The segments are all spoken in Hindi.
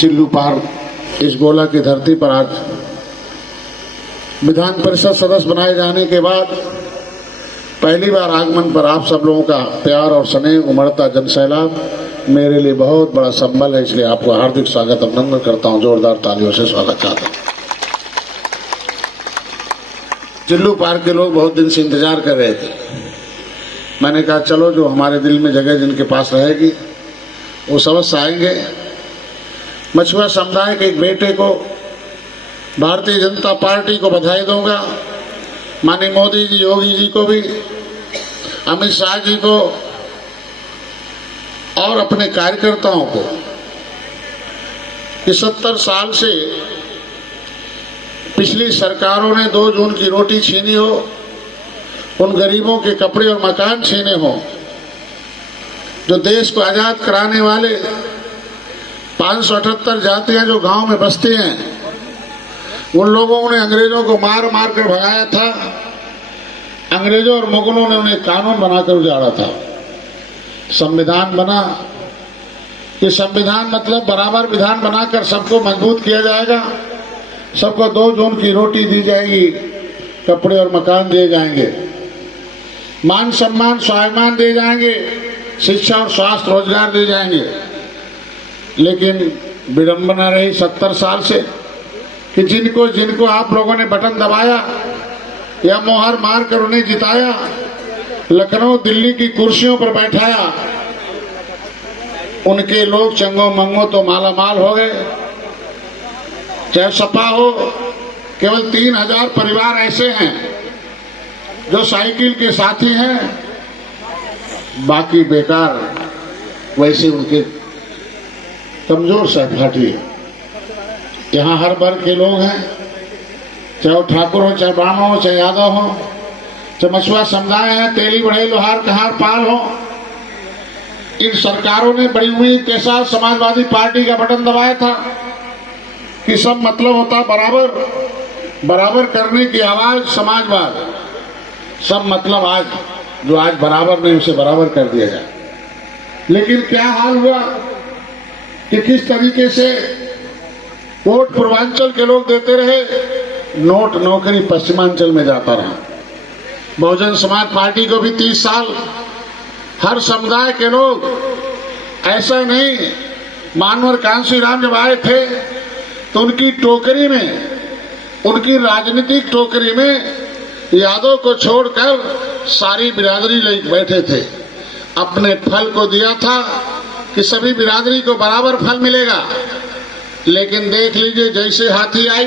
चिल्लू पार इस गोला की धरती पर आज विधान परिषद सदस्य बनाए जाने के बाद पहली बार आगमन पर आप सब लोगों का प्यार और स्नेह उमड़ता जनसैलाब मेरे लिए बहुत बड़ा संबल है, इसलिए आपको हार्दिक स्वागत अभिनंदन करता हूं। जोरदार तालियों से स्वागत चाहता हूं। चिल्लू पार के लोग बहुत दिन से इंतजार कर रहे थे। मैंने कहा चलो जो हमारे दिल में जगह जिनके पास रहेगी वो अवश्य आएंगे। मछुआ समुदाय के एक बेटे को भारतीय जनता पार्टी को बधाई दूंगा। माननीय मोदी जी, योगी जी को भी, अमित शाह जी को और अपने कार्यकर्ताओं को कि 70 साल से पिछली सरकारों ने 2 जून की रोटी छीनी हो, उन गरीबों के कपड़े और मकान छीने हो, जो देश को आजाद कराने वाले 578 जातियां जो गांव में बसती हैं, उन लोगों ने अंग्रेजों को मार मार कर भगाया था। अंग्रेजों और मुगलों ने उन्हें कानून बनाकर उजाड़ा था। संविधान बना कि संविधान मतलब बराबर विधान बनाकर सबको मजबूत किया जाएगा, सबको 2 जून की रोटी दी जाएगी, कपड़े और मकान दिए जाएंगे, मान सम्मान स्वाभिमान दिए जाएंगे, शिक्षा और स्वास्थ्य रोजगार दिए जाएंगे। लेकिन विडंबना रही 70 साल से कि जिनको आप लोगों ने बटन दबाया या मोहर मारकर उन्हें जिताया, लखनऊ दिल्ली की कुर्सियों पर बैठाया, उनके लोग चंगो मंगो तो माला माल हो गए। चाहे सपा हो, केवल 3000 परिवार ऐसे हैं जो साइकिल के साथी हैं, बाकी बेकार। वैसे उनके कमजोर सहपाठी है। यहाँ हर वर्ग के लोग हैं, चाहे वो ठाकुर हो, चाहे ब्राह्मण हो, चाहे यादव हो, चाहे मछुआ समुदाय है, तेली बढ़ई लोहार कहार पाल हो। इन सरकारों ने बड़ी उम्मीद के साथ समाजवादी पार्टी का बटन दबाया था कि सब मतलब होता बराबर, बराबर करने की आवाज समाजवाद। सब मतलब आज जो आज बराबर नहीं उसे बराबर कर दिया जाए। लेकिन क्या हाल हुआ कि किस तरीके से वोट पूर्वांचल के लोग देते रहे, नोट नौकरी पश्चिमांचल में जाता रहा। बहुजन समाज पार्टी को भी 30 साल हर समुदाय के लोग, ऐसा नहीं, मानवर कांसी राम जब आए थे तो उनकी टोकरी में, उनकी राजनीतिक टोकरी में यादव को छोड़कर सारी बिरादरी ले बैठे थे। अपने फल को दिया था कि सभी बिरादरी को बराबर फल मिलेगा। लेकिन देख लीजिए, जैसे हाथी आई,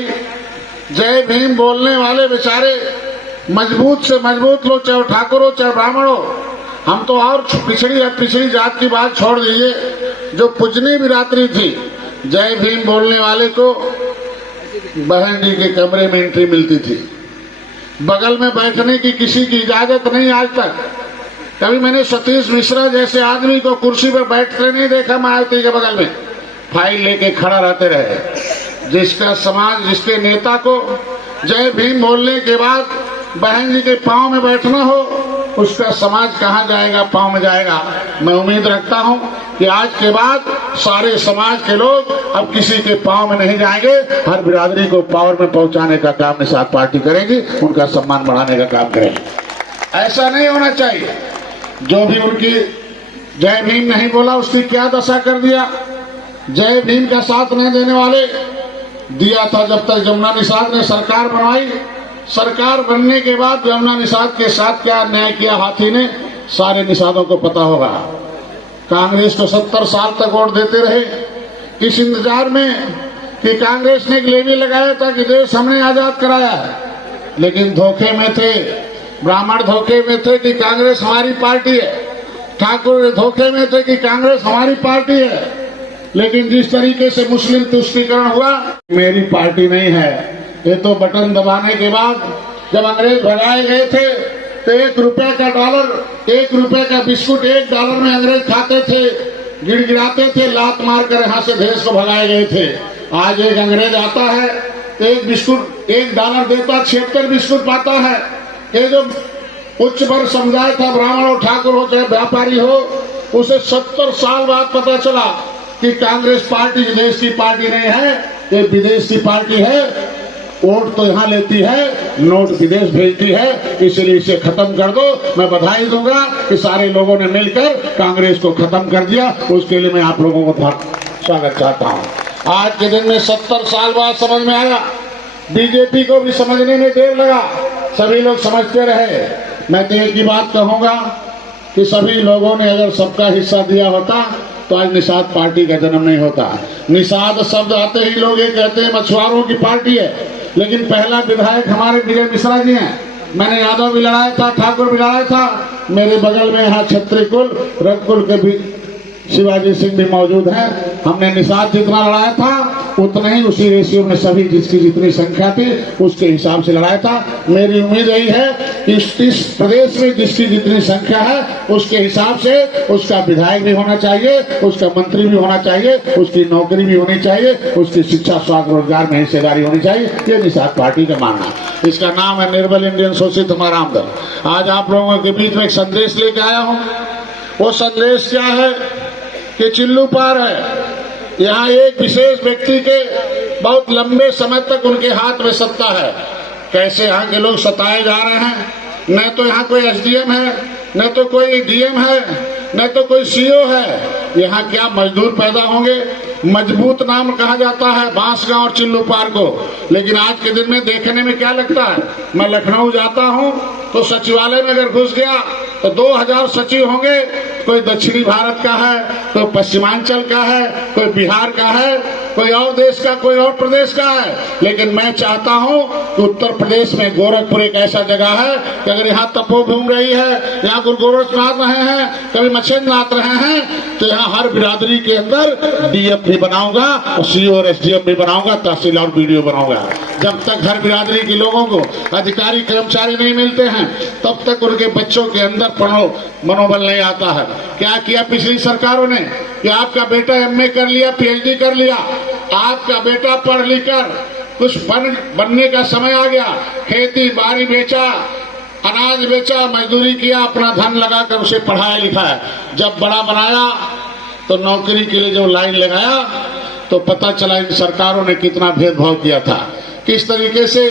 जय भीम बोलने वाले बेचारे मजबूत से मजबूत लोग, चाहे ठाकुर हो चाहे ब्राह्मण हो, हम तो और पिछड़ी जात की बात छोड़ दीजिए, जो पूजनी बिरादरी थी, जय भीम बोलने वाले को बहन जी के कमरे में एंट्री मिलती थी। बगल में बैठने की किसी की इजाजत नहीं आज तक। कभी मैंने सतीश मिश्रा जैसे आदमी को कुर्सी पर बैठते नहीं देखा मायावती के बगल में, फाइल लेके खड़ा रहते रहे। जिसका समाज, जिसके नेता को जय भीम बोलने के बाद बहन जी के पांव में बैठना हो, उसका समाज कहां जाएगा, पांव में जाएगा। मैं उम्मीद रखता हूं कि आज के बाद सारे समाज के लोग अब किसी के पांव में नहीं जाएंगे, हर बिरादरी को पावर में पहुंचाने का काम निषाद पार्टी करेगी, उनका सम्मान बढ़ाने का काम करेगी। ऐसा नहीं होना चाहिए। जो भी उनकी जय भीम नहीं बोला उसकी क्या दशा कर दिया। जय भीम का साथ नहीं देने वाले दिया था जब तक जमुना निषाद ने सरकार बनवाई। सरकार बनने के बाद जमुना निषाद के साथ क्या अन्याय किया हाथी ने, सारे निषादों को पता होगा। कांग्रेस को 70 साल तक वोट देते रहे, इस इंतजार में कि कांग्रेस ने एक लेवी लगाया था कि देश हमने आजाद कराया है। लेकिन धोखे में थे, ब्राह्मण धोखे में थे कि कांग्रेस हमारी पार्टी है, ठाकुर धोखे में थे कि कांग्रेस हमारी पार्टी है। लेकिन जिस तरीके से मुस्लिम तुष्टीकरण हुआ, मेरी पार्टी नहीं है। ये तो बटन दबाने के बाद जब अंग्रेज भगाए गए थे तो 1 रुपए का डॉलर, 1 रुपए का बिस्कुट $1 में अंग्रेज खाते थे, गिड़गिड़ाते थे, लात मारकर यहाँ से देश को भगाए गए थे। आज एक अंग्रेज आता है तो एक बिस्कुट $1 देता, 76 बिस्कुट पाता है। ये जो उच्च वर्ग समुदाय था, ब्राह्मण हो, ठाकुर हो, चाहे व्यापारी हो, उसे 70 साल बाद पता चला कि कांग्रेस पार्टी देश की पार्टी नहीं है, ये विदेश की पार्टी है। वोट तो यहाँ लेती है, नोट विदेश भेजती है, इसलिए इसे खत्म कर दो। मैं बधाई दूंगा कि सारे लोगों ने मिलकर कांग्रेस को खत्म कर दिया, उसके लिए मैं आप लोगों को स्वागत चाहता हूँ। आज के दिन में 70 साल बाद समझ में आया, बीजेपी को भी समझने में देर लगा, सभी लोग समझते रहे। मैं तो एक ही बात कहूंगा कि सभी लोगों ने अगर सबका हिस्सा दिया होता तो आज निषाद पार्टी का जन्म नहीं होता। निषाद शब्द आते ही लोग ये कहते हैं मछुआरों की पार्टी है, लेकिन पहला विधायक हमारे विजय मिश्रा जी हैं। मैंने यादव भी लड़ाया था, ठाकुर भी लड़ाया था, मेरे बगल में यहाँ क्षत्रिय कुल रघुकुल के भी शिवाजी सिंह भी मौजूद हैं। हमने निषाद जितना लड़ाया था उतना ही उसी रेशियो में सभी जिसकी जितनी संख्या थी उसके हिसाब से लड़ाया था। मेरी उम्मीद यही है कि इस प्रदेश में जिसकी जितनी संख्या है उसके हिसाब से उसका विधायक भी होना चाहिए, उसका मंत्री भी होना चाहिए, उसकी नौकरी भी होनी चाहिए, उसकी शिक्षा स्वास्थ्य रोजगार में हिस्सेदारी होनी चाहिए। ये निषाद पार्टी का मानना है। इसका नाम है निर्बल इंडियन शोषित हमारा दल। आज आप लोगों के बीच में एक संदेश लेके आया हूँ। वो संदेश क्या है कि चिल्लू पार है। यहाँ एक विशेष व्यक्ति के बहुत लंबे समय तक उनके हाथ में सत्ता है। कैसे यहाँ के लोग सताए जा रहे हैं। न तो यहाँ कोई एसडीएम है, न तो कोई डीएम है, न तो कोई सीओ है। यहाँ क्या मजदूर पैदा होंगे। मजबूत नाम कहा जाता है बांसगांव और चिल्लू पार को, लेकिन आज के दिन में देखने में क्या लगता है। मैं लखनऊ जाता हूँ तो सचिवालय में अगर घुस गया तो 2000 सचिव होंगे। कोई दक्षिणी भारत का है, कोई पश्चिमांचल का है, कोई बिहार का है, कोई और देश का, कोई और प्रदेश का है। लेकिन मैं चाहता हूं कि उत्तर प्रदेश में गोरखपुर एक ऐसा जगह है कि अगर यहाँ तपोभूमि रही है, यहाँ गुरु गोरखनाथ रहे हैं, कभी मच्छिंद्रनाथ रहे हैं, तो यहाँ हर बिरादरी के अंदर डीएम भी बनाऊंगा और सीओ और एसडीएम भी बनाऊंगा, तहसील और बीडीओ बनाऊंगा। जब तक हर बिरादरी के लोगों को अधिकारी कर्मचारी नहीं मिलते हैं तब तक उनके बच्चों के अंदर मनोबल नहीं आता है। क्या किया पिछली सरकारों ने कि आपका बेटा एमए कर लिया, पीएचडी कर लिया, आपका बेटा पढ़ लिख कर कुछ बनने का समय आ गया, खेती बाड़ी बेचा, अनाज बेचा, मजदूरी किया, अपना धन लगाकर उसे पढ़ाया लिखाया। जब बड़ा बनाया तो नौकरी के लिए जो लाइन लगाया तो पता चला इन सरकारों ने कितना भेदभाव किया था। किस तरीके से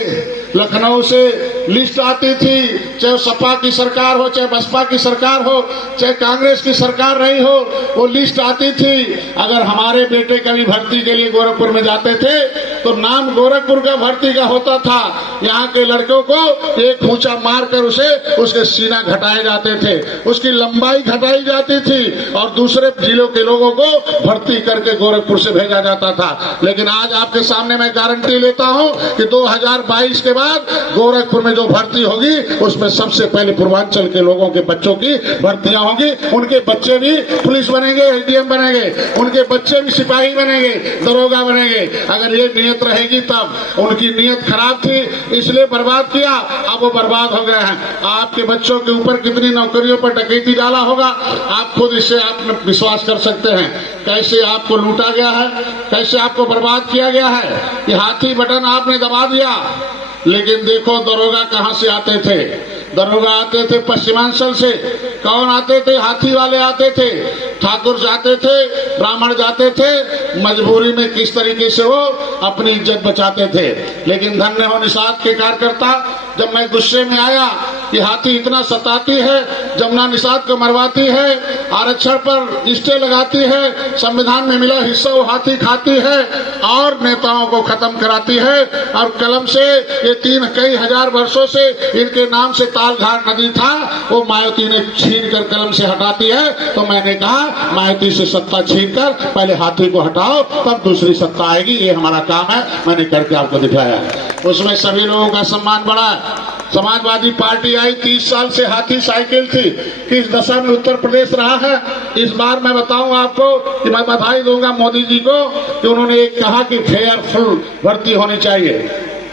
लखनऊ से लिस्ट आती थी, चाहे सपा की सरकार हो, चाहे बसपा की सरकार हो, चाहे कांग्रेस की सरकार रही हो, वो लिस्ट आती थी। अगर हमारे बेटे कभी भर्ती के लिए गोरखपुर में जाते थे तो नाम गोरखपुर का भर्ती का होता था। यहाँ के लड़कों को एक ऊंचा मारकर उसके सीना घटाए जाते थे, उसकी लंबाई घटाई जाती थी और दूसरे जिलों के लोगों को भर्ती करके गोरखपुर से भेजा जाता था। लेकिन आज आपके सामने मैं गारंटी लेता हूँ कि 2022 के बाद गोरखपुर में जो भर्ती होगी उसमें सबसे पहले पूर्वांचल के लोगों के बच्चों की भर्तियां होंगी। उनके बच्चे भी पुलिस बनेंगे, एसडीएम बनेंगे, उनके बच्चे भी सिपाही बनेंगे, दरोगा बनेंगे। अगर ये नियत रहेगी तब। उनकी नियत खराब थी इसलिए बर्बाद किया, अब वो बर्बाद हो गए हैं। आपके बच्चों के ऊपर कितनी नौकरियों पर डकैती डाला होगा, आप खुद इससे आप विश्वास कर सकते हैं। कैसे आपको लूटा गया है, कैसे आपको बर्बाद किया गया है। ये हाथी बटन आपने दबा दिया। लेकिन देखो दरोगा कहां से आते थे। दरोगा आते थे पश्चिमांचल से। कौन आते थे? हाथी वाले आते थे, ठाकुर जाते थे, ब्राह्मण जाते थे। मजबूरी में किस तरीके से वो अपनी इज्जत बचाते थे। लेकिन धन्य हो निषाद के कार्यकर्ता। जब मैं गुस्से में आया कि हाथी इतना सताती है, जमुना निषाद को मरवाती है, आरक्षण पर स्टे लगाती है, संविधान में मिला हिस्सा वो हाथी खाती है और नेताओं को खत्म कराती है। और कलम से ये कई हजार वर्षों से इनके नाम से तालघाट नदी था, वो मायावती ने छीन कर कलम से हटाती है। तो मैंने कहा मायावती से सत्ता छीन कर पहले हाथी को हटाओ, तब दूसरी सत्ता आएगी। ये हमारा काम है, मैंने करके आपको दिखाया। उसमें सभी लोगों का सम्मान बढ़ा। समाजवादी पार्टी आई, 30 साल से हाथी साइकिल थी। किस दशा में उत्तर प्रदेश रहा है। इस बार मैं बताऊं आपको कि मैं बधाई दूंगा मोदी जी को कि उन्होंने एक कहा कि फेयरफुल भर्ती होनी चाहिए।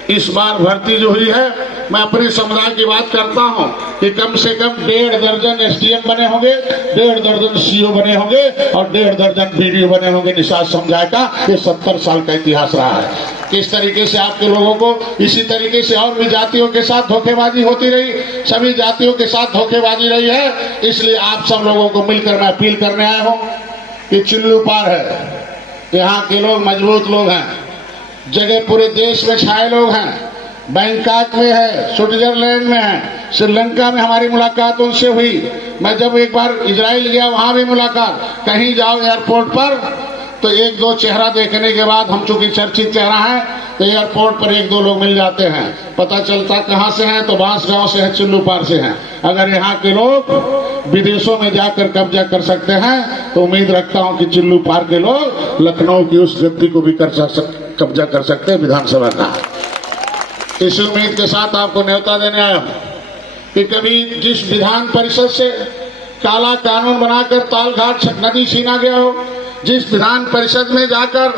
इस बार भर्ती जो हुई है, मैं अपने समुदाय की बात करता हूं कि कम से कम 1.5 दर्जन एसडीएम बने होंगे, 1.5 दर्जन सीओ बने होंगे और 1.5 दर्जन बीडीओ बने होंगे निषाद समुदाय का। ये 70 साल का इतिहास रहा है। किस तरीके से आपके लोगों को इसी तरीके से और भी जातियों के साथ धोखेबाजी होती रही, सभी जातियों के साथ धोखेबाजी रही है। इसलिए आप सब लोगों को मिलकर मैं अपील करने आया हूं कि चिल्लू पार है, यहाँ के लोग मजबूत लोग हैं, जगह पूरे देश में छाए लोग हैं। बैंकॉक में है, स्विट्जरलैंड में है, श्रीलंका में हमारी मुलाकात उनसे हुई। मैं जब एक बार इजराइल गया वहां भी मुलाकात। कहीं जाओ एयरपोर्ट पर तो एक दो चेहरा देखने के बाद, हम चूंकि चर्चित चेहरा है तो एयरपोर्ट पर एक दो लोग मिल जाते हैं, पता चलता कहाँ से हैं तो बांसगांव से है, चिल्लू पार से हैं। अगर यहाँ के लोग विदेशों में जाकर कब्जा कर सकते हैं तो उम्मीद रखता हूँ कि चिल्लू पार के लोग लखनऊ की उस व्यक्ति को भी कब्जा कर सकते हैं विधानसभा का। इस उम्मीद के साथ आपको न्योता देने आया हूं कि कभी जिस विधान परिषद से काला कानून बनाकर तालघाट नदी छीना गया हो, जिस विधान परिषद में जाकर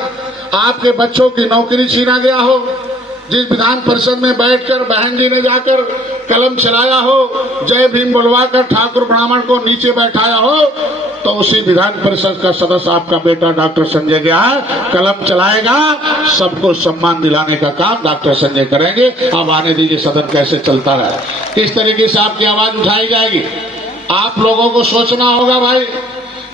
आपके बच्चों की नौकरी छीना गया हो, जिस विधान परिषद में बैठकर बहन जी ने जाकर कलम चलाया हो, जय भीम बुलवाकर ठाकुर ब्राह्मण को नीचे बैठाया हो, तो उसी विधान परिषद का सदस्य आपका बेटा डॉक्टर संजय गया है, कलम चलाएगा। सबको सम्मान दिलाने का काम डॉक्टर संजय करेंगे। अब आने दीजिए सदन कैसे चलता है, किस तरीके से आपकी आवाज उठाई जाएगी। आप लोगों को सोचना होगा भाई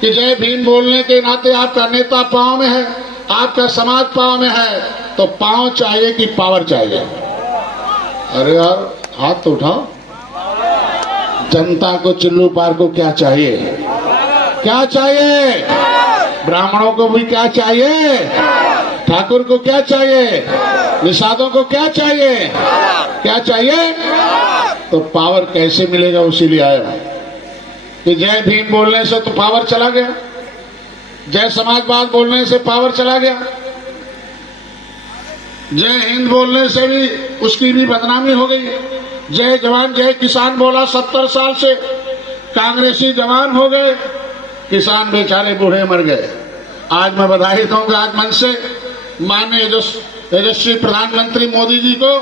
कि जय भीम बोलने के नाते आपका नेता पांव में है, आपका समाज पांव में है, तो पांव चाहिए कि पावर चाहिए? अरे यार हाथ तो उठाओ। जनता को चिल्लू पार को क्या चाहिए? क्या चाहिए? ब्राह्मणों को भी क्या चाहिए? ठाकुर को क्या चाहिए? निषादों को क्या चाहिए? क्या चाहिए? तो पावर कैसे मिलेगा? उसी लिए आया कि जय भीम बोलने से तो पावर चला गया, जय समाजवाद बोलने से पावर चला गया, जय हिंद बोलने से भी उसकी भी बदनामी हो गई। जय जवान जय किसान बोला 70 साल से, कांग्रेसी जवान हो गए, किसान बेचारे बूढ़े मर गए। आज मैं बधाई दूंगा आज मन से माननीय यशस्वी प्रधानमंत्री मोदी जी को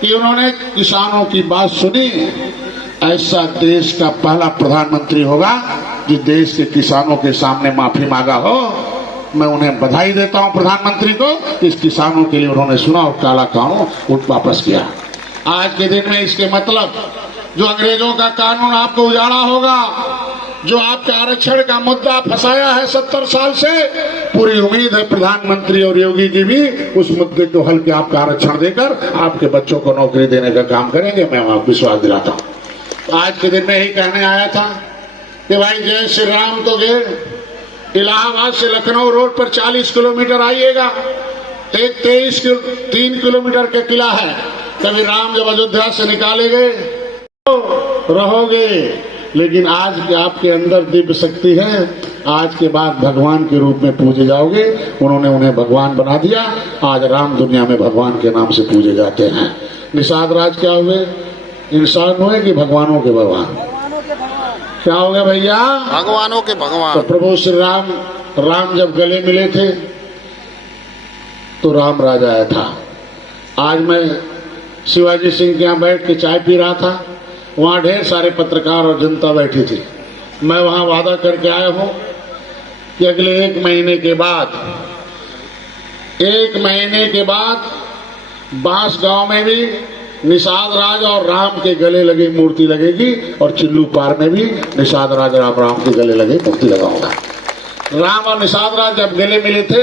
कि उन्होंने किसानों की बात सुनी। ऐसा देश का पहला प्रधानमंत्री होगा जो देश के किसानों के सामने माफी मांगा हो। मैं उन्हें बधाई देता हूं प्रधानमंत्री को, इस किसानों के लिए उन्होंने सुना और काला कानून उठ वापस किया। आज के दिन में इसके मतलब जो अंग्रेजों का कानून आपको उजाड़ा होगा, जो आपका आरक्षण का मुद्दा फंसाया है 70 साल से, पूरी उम्मीद है प्रधानमंत्री और योगी जी भी उस मुद्दे को हल के आपका आरक्षण देकर आपके बच्चों को नौकरी देने का काम करेंगे। मैं आपको विश्वास दिलाता हूँ। आज के दिन में ही कहने आया था कि भाई जय श्री राम तो गए, इलाहाबाद से लखनऊ रोड पर 40 किलोमीटर आइएगा, एक 3 किलोमीटर का किला है। कभी राम जब अयोध्या से निकाले गए तो रहोगे, लेकिन आज आपके अंदर दिव्य शक्ति है, आज के बाद भगवान के रूप में पूजे जाओगे। उन्होंने उन्हें भगवान बना दिया। आज राम दुनिया में भगवान के नाम से पूजे जाते हैं। निषाद राज क्या हुए? इंसान हुए कि भगवानों के भगवान? क्या हो गया भैया? भगवानों के भगवान। तो प्रभु श्री राम जब गले मिले थे तो राम राज आया था। आज मैं शिवाजी सिंह के यहाँ बैठ के चाय पी रहा था, वहां ढेर सारे पत्रकार और जनता बैठी थी। मैं वहां वादा करके आया हूं कि अगले 1 महीने के बाद बांसगांव में भी निषाद राज और राम के गले लगे मूर्ति लगेगी, और चिल्लू पार में भी निषाद राज और राम के गले लगे मूर्ति लगाऊंगा। राम और निषाद राज जब गले मिले थे,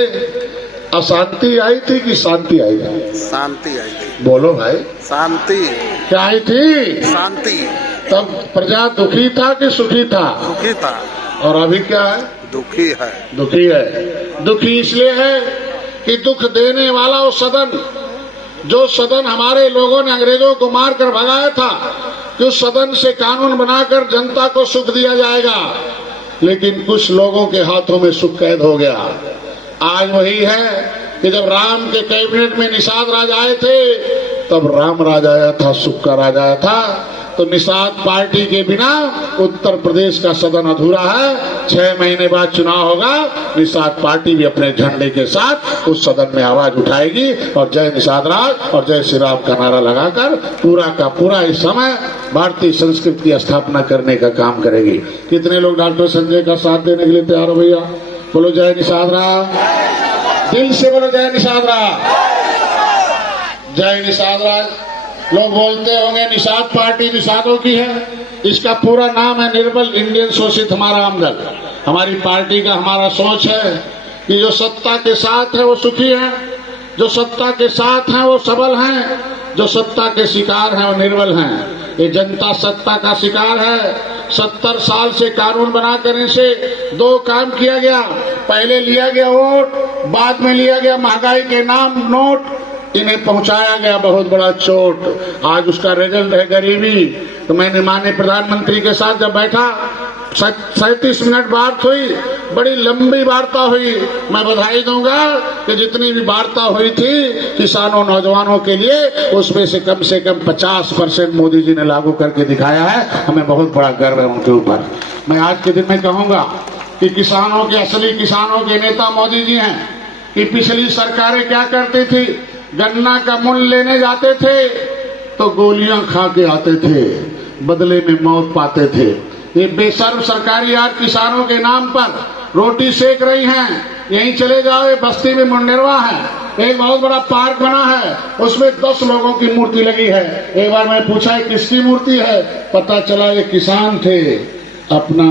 अशांति आई थी कि शांति आई थी? शांति आई थी। बोलो भाई। शांति। क्या आई थी? शांति। तब प्रजा दुखी था कि सुखी था? दुखी था। और अभी क्या है? दुखी है। दुखी है। दुखी इसलिए है कि दुख देने वाला वो सदन, जो सदन हमारे लोगों ने अंग्रेजों को मारकर भगाया था, कि उस सदन से कानून बनाकर जनता को सुख दिया जाएगा, लेकिन कुछ लोगों के हाथों में सुख कैद हो गया। आज वही है कि जब राम के कैबिनेट में निषाद राज आए थे, तब राम राज आया था, सुख का राज आया था। तो निषाद पार्टी के बिना उत्तर प्रदेश का सदन अधूरा है। 6 महीने बाद चुनाव होगा, निषाद पार्टी भी अपने झंडे के साथ उस सदन में आवाज उठाएगी और जय निषाद राज और जय श्री राम का नारा लगाकर पूरा का पूरा इस समय भारतीय संस्कृति की स्थापना करने का काम करेगी। कितने लोग डॉक्टर संजय का साथ देने के लिए तैयार हो भैया? बोलो जय निषाद राज, दिल से बोलो जय निषाद राज, जय निषाद राज। लोग बोलते होंगे निषाद पार्टी निषादों की है, इसका पूरा नाम है निर्बल इंडियन शोषित हमारा आमदल। हमारी पार्टी का हमारा सोच है कि जो सत्ता के साथ है वो सुखी है, जो सत्ता के साथ हैं वो सबल हैं, जो सत्ता के शिकार हैं वो निर्बल हैं। ये जनता सत्ता का शिकार है। 70 साल से कानून बनाकर इनसे दो काम किया गया। पहले लिया गया वोट, बाद में लिया गया महंगाई के नाम नोट। इन्हें पहुंचाया गया बहुत बड़ा चोट। आज उसका रिजल्ट है गरीबी। तो मैंने माननीय प्रधानमंत्री के साथ जब बैठा, 37 मिनट बात हुई, बड़ी लंबी वार्ता हुई। मैं बधाई दूंगा कि जितनी भी वार्ता हुई थी किसानों नौजवानों के लिए, उसमें से कम 50% मोदी जी ने लागू करके दिखाया है। हमें बहुत बड़ा गर्व है उनके ऊपर। मैं आज के दिन में कहूंगा कि किसानों के असली किसानों के नेता मोदी जी हैं। कि पिछली सरकारें क्या करती थी, गन्ना का मूल्य लेने जाते थे तो गोलियां खा के आते थे, बदले में मौत पाते थे। ये बेशर्म सरकारी आज किसानों के नाम पर रोटी सेक रही हैं। यहीं चले जाओ, ये बस्ती में मुंडेरवा है, एक बहुत बड़ा पार्क बना है, उसमें 10 लोगों की मूर्ति लगी है। एक बार मैं पूछा किसकी मूर्ति है, पता चला ये किसान थे, अपना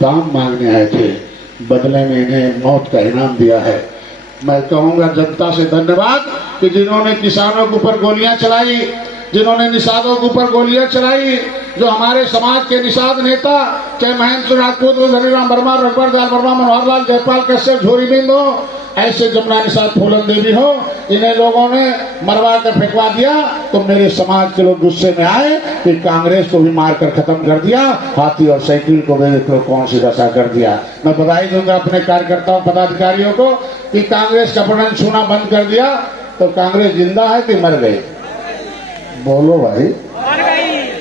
दाम मांगने आए थे, बदले में इन्हें मौत का इनाम दिया है। मैं कहूंगा जनता से धन्यवाद कि जिन्होंने किसानों के ऊपर गोलियां चलाई, जिन्होंने निषादों के ऊपर गोलियां चलाई, जो हमारे समाज के निषाद नेता चाहे महेंद्र राजपूत, धनीराम वर्मा, रघुवर दयाल वर्मा, मनोहर लाल, जयपाल कश्यप, झोरीबिंद हो, ऐसे जमुना निषाद, फूलन देवी हो, इन्हें लोगों ने मरवा कर फेंकवा दिया। तो मेरे समाज के लोग गुस्से में आए कि कांग्रेस को भी मारकर खत्म कर दिया, हाथी और साइकिल को भी कौन सी दशा कर दिया। मैं बधाई दूंगा अपने कार्यकर्ताओं पदाधिकारियों को कि कांग्रेस का बटन छूना बंद कर दिया। तो कांग्रेस जिंदा है कि मर गई? बोलो भाई,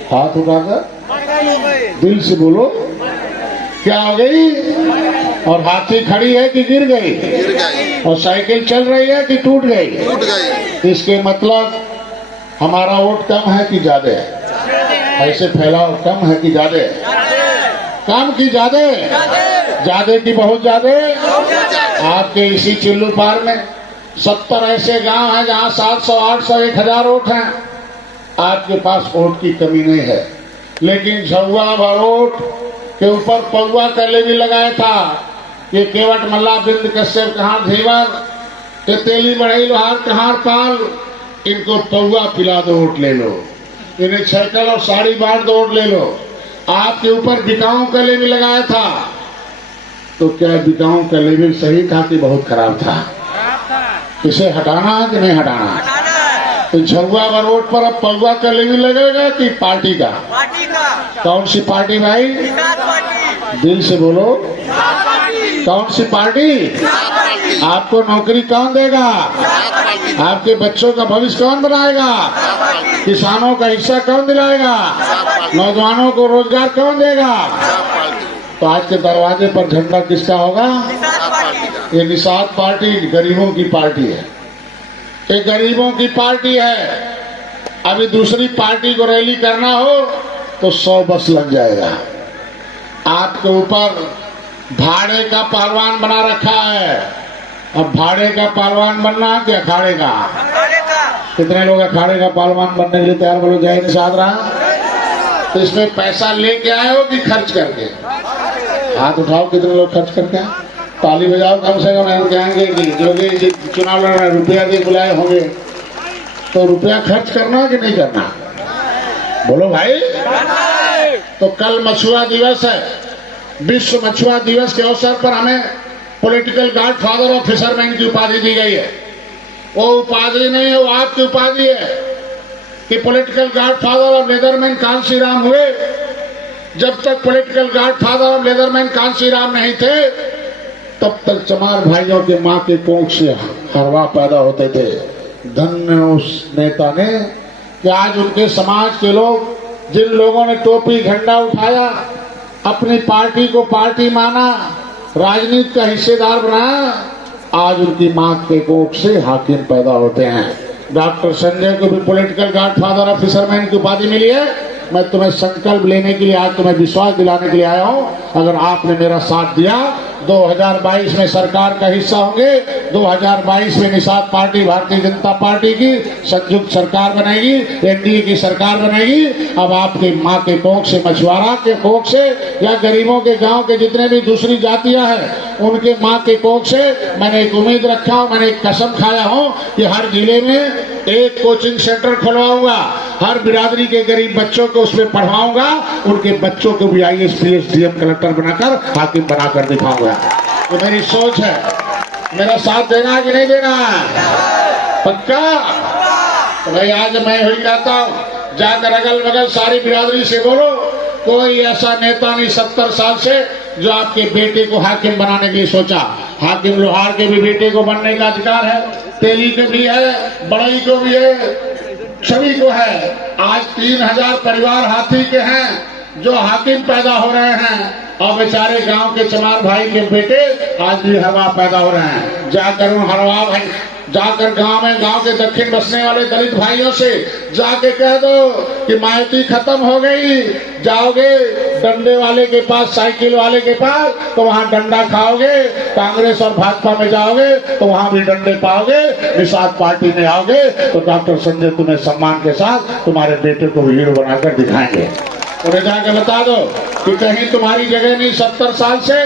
हाथ उठाकर दिल से बोलो, क्या हो गई? और हाथी खड़ी है कि गिर गई? गिर गई। और साइकिल चल रही है कि टूट गई? टूट गई। इसके मतलब हमारा वोट कम है कि ज्यादा है? ऐसे फैलाव कम है कि ज्यादा? कम की ज्यादा? ज्यादा की बहुत ज्यादा। आपके इसी चिल्लू पार में 70 ऐसे गांव हैं जहां 700, 800, 1000 वोट हैं। आपके पास वोट की कमी नहीं है, लेकिन झुआ वोट के ऊपर पौवा कले भी लगाया था। ये केवट मल्ला, बिंद कश्यप, कहां धीवर, ये तेली बढ़ई लोहार, कहां पाल, इनको पौवा पिला दो वोट ले लो, इन्हें छरकल और साड़ी बांट दो वोट ले लो। आपके ऊपर बिकाऊ कले भी लगाया था। तो क्या बिकाऊ कले भी सही था कि बहुत खराब था? इसे हटाना कि नहीं हटाना? तो झुआ वोट पर अब पौवा कले भी लगेगा कि पार्टी का? कौन सी पार्टी भाई? दिल से बोलो, कौन सी पार्टी? आपको नौकरी कौन देगा? आपके बच्चों का भविष्य कौन बनाएगा? किसानों का हिस्सा कौन दिलाएगा? नौजवानों को रोजगार कौन देगा? तो आज के दरवाजे पर झंडा किसका होगा? ये निषाद पार्टी गरीबों की पार्टी है, ये गरीबों की पार्टी है। अभी दूसरी पार्टी को रैली करना हो तो 100 बस लग जाएगा। आपके ऊपर भाड़े का पहलवान बना रखा है। अब भाड़े का पहलवान बनना कि अखाड़े का? कितने लोग अखाड़े का पहलवान बनने के लिए तैयार? बोलो जय निषाद राम। तो इसमें पैसा लेके आए हो कि खर्च करके? हाथ उठाओ, कितने लोग खर्च करके? ताली बजाओ कम से कम। हम कहेंगे कि जो भी चुनाव लड़ रहे रुपया दे बुलाए होंगे, तो रुपया खर्च करना कि नहीं करना? बोलो भाई। तो कल मछुआ दिवस है, विश्व मछुआ दिवस के अवसर पर हमें political godfather of fisherman की उपाधि दी गई है। वो उपाधि नहीं है, वो आपकी उपाधि है कि political godfather of leatherman Kanshi Ram हुए। जब तक political godfather of leatherman Kanshi Ram नहीं थे, तब तक चमार भाइयों के मां के कोख से हरवा पैदा होते थे। धन्य उस नेता ने कि आज उनके समाज के लोग, जिन लोगों ने टोपी झंडा उठाया, अपनी पार्टी को पार्टी माना, राजनीति का हिस्सेदार बनाया, आज उनकी मां के कोख से हाकिम पैदा होते हैं। डॉक्टर संजय को भी political godfather of fisherman की उपाधि मिली है। मैं तुम्हें संकल्प लेने के लिए, आज तुम्हें विश्वास दिलाने के लिए आया हूं। अगर आपने मेरा साथ दिया, 2022 में सरकार का हिस्सा होंगे। 2022 में निषाद पार्टी, भारतीय जनता पार्टी की संयुक्त सरकार बनेगी, एनडीए की सरकार बनेगी। अब आपके माँ के कोख से, मछुआरा के कोख से, या गरीबों के गांव के जितने भी दूसरी जातियां हैं, उनके माँ के कोख से मैंने एक उम्मीद रखा हूँ, मैंने एक कसम खाया हूँ कि हर जिले में एक कोचिंग सेंटर खुलवाऊंगा, हर बिरादरी के गरीब बच्चों को उसमें पढ़वाऊंगा, उनके बच्चों को भी IAS PS DM कलेक्टर बनाकर हाकिम बनाकर दिखाऊंगा। तो मेरी सोच है, मेरा साथ देना है कि नहीं देना है? पक्का? तो भाई आज मैं हो जाता हूँ, जाकर अगल बगल सारी बिरादरी से बोलो, कोई ऐसा नेता नहीं 70 साल से जो आपके बेटे को हाकिम बनाने के लिए सोचा। हाकिम लोहार के भी बेटे को बनने का अधिकार है, तेली के भी है, बड़ई को भी है, सभी को है। आज 3000 परिवार हाथी के हैं जो हाकिम पैदा हो रहे हैं, और बेचारे गांव के चमार भाई के बेटे आज भी हवा पैदा हो रहे हैं। जाकर उन हरवा भाई, जाकर गांव में, गांव के दक्षिण बसने वाले दलित भाइयों से जाके कह दो कि माइती खत्म हो गई, जाओगे डंडे वाले के पास, साइकिल वाले के पास तो वहां डंडा खाओगे, कांग्रेस और भाजपा में जाओगे तो वहां भी डंडे पाओगे, निषाद पार्टी में आओगे तो डॉक्टर संजय तुम्हें सम्मान के साथ तुम्हारे बेटे को हीरो बनाकर दिखाएंगे। उन्हें जाकर बता दो कि कहीं तुम्हारी जगह नहीं, 70 साल से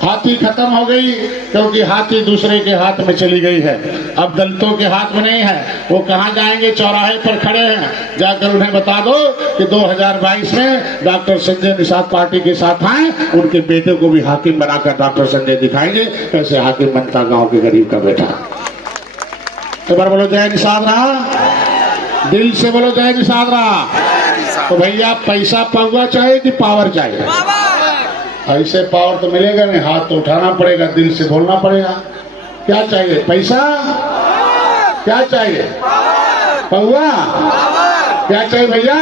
हाथी खत्म हो गई, क्योंकि हाथी दूसरे के हाथ में चली गई है, अब दलितों के हाथ में नहीं है। वो कहाँ जाएंगे? चौराहे पर खड़े हैं, जाकर उन्हें बता दो कि 2022 में डॉक्टर संजय निषाद पार्टी के साथ आए, उनके बेटे को भी हाकिम बनाकर डॉक्टर संजय दिखाएंगे कैसे हाकिम बनता गांव के गरीब का बेटा। एक बार बोलो जय निषाद रहा, दिल से बोलो जय निषाद रहा। तो भैया पैसा पौवा चाहिए कि पावर चाहिए? ऐसे पावर तो मिलेगा नहीं, हाथ तो उठाना पड़ेगा, दिल से बोलना पड़ेगा। क्या चाहिए? पैसा? क्या चाहिए? पौवा? क्या चाहिए भैया?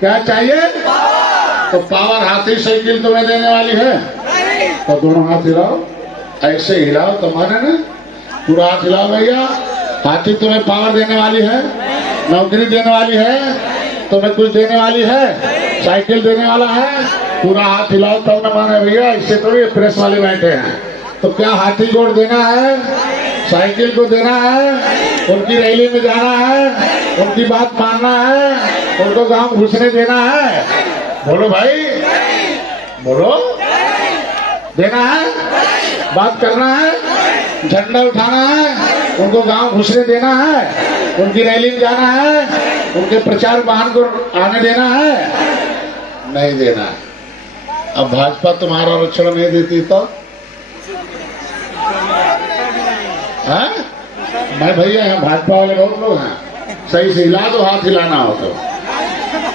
क्या चाहिए? तो पावर हाथी साइकिल तुम्हें देने वाली है, तो दोनों हाथ हिलाओ, ऐसे हिलाओ तो माने ना, पूरा हाथ हिलाओ भैया। हाथी तुम्हें पावर देने वाली है, नौकरी देने वाली है, तुम्हें कुछ देने वाली है, साइकिल देने वाला है, पूरा हाथ हिलाओ तब न माने भैया। इससे थोड़ी प्रेस वाले बैठे हैं। तो क्या हाथी को देना है, साइकिल को देना है, उनकी रैली में जाना है, उनकी बात मानना है, उनको गांव घुसने देना है? बोलो भाई, बोलो, देना है, बात करना है, झंडा उठाना है, उनको गांव घुसने देना है, उनकी रैली में जाना है, उनके प्रचार वाहन को आने देना है? नहीं देना है। अब भाजपा तुम्हारा आरक्षण नहीं देती तो है? मैं भैया यहाँ भाजपा वाले बहुत लोग हैं, सही से हिला दो, हाथ हिलाना हो तो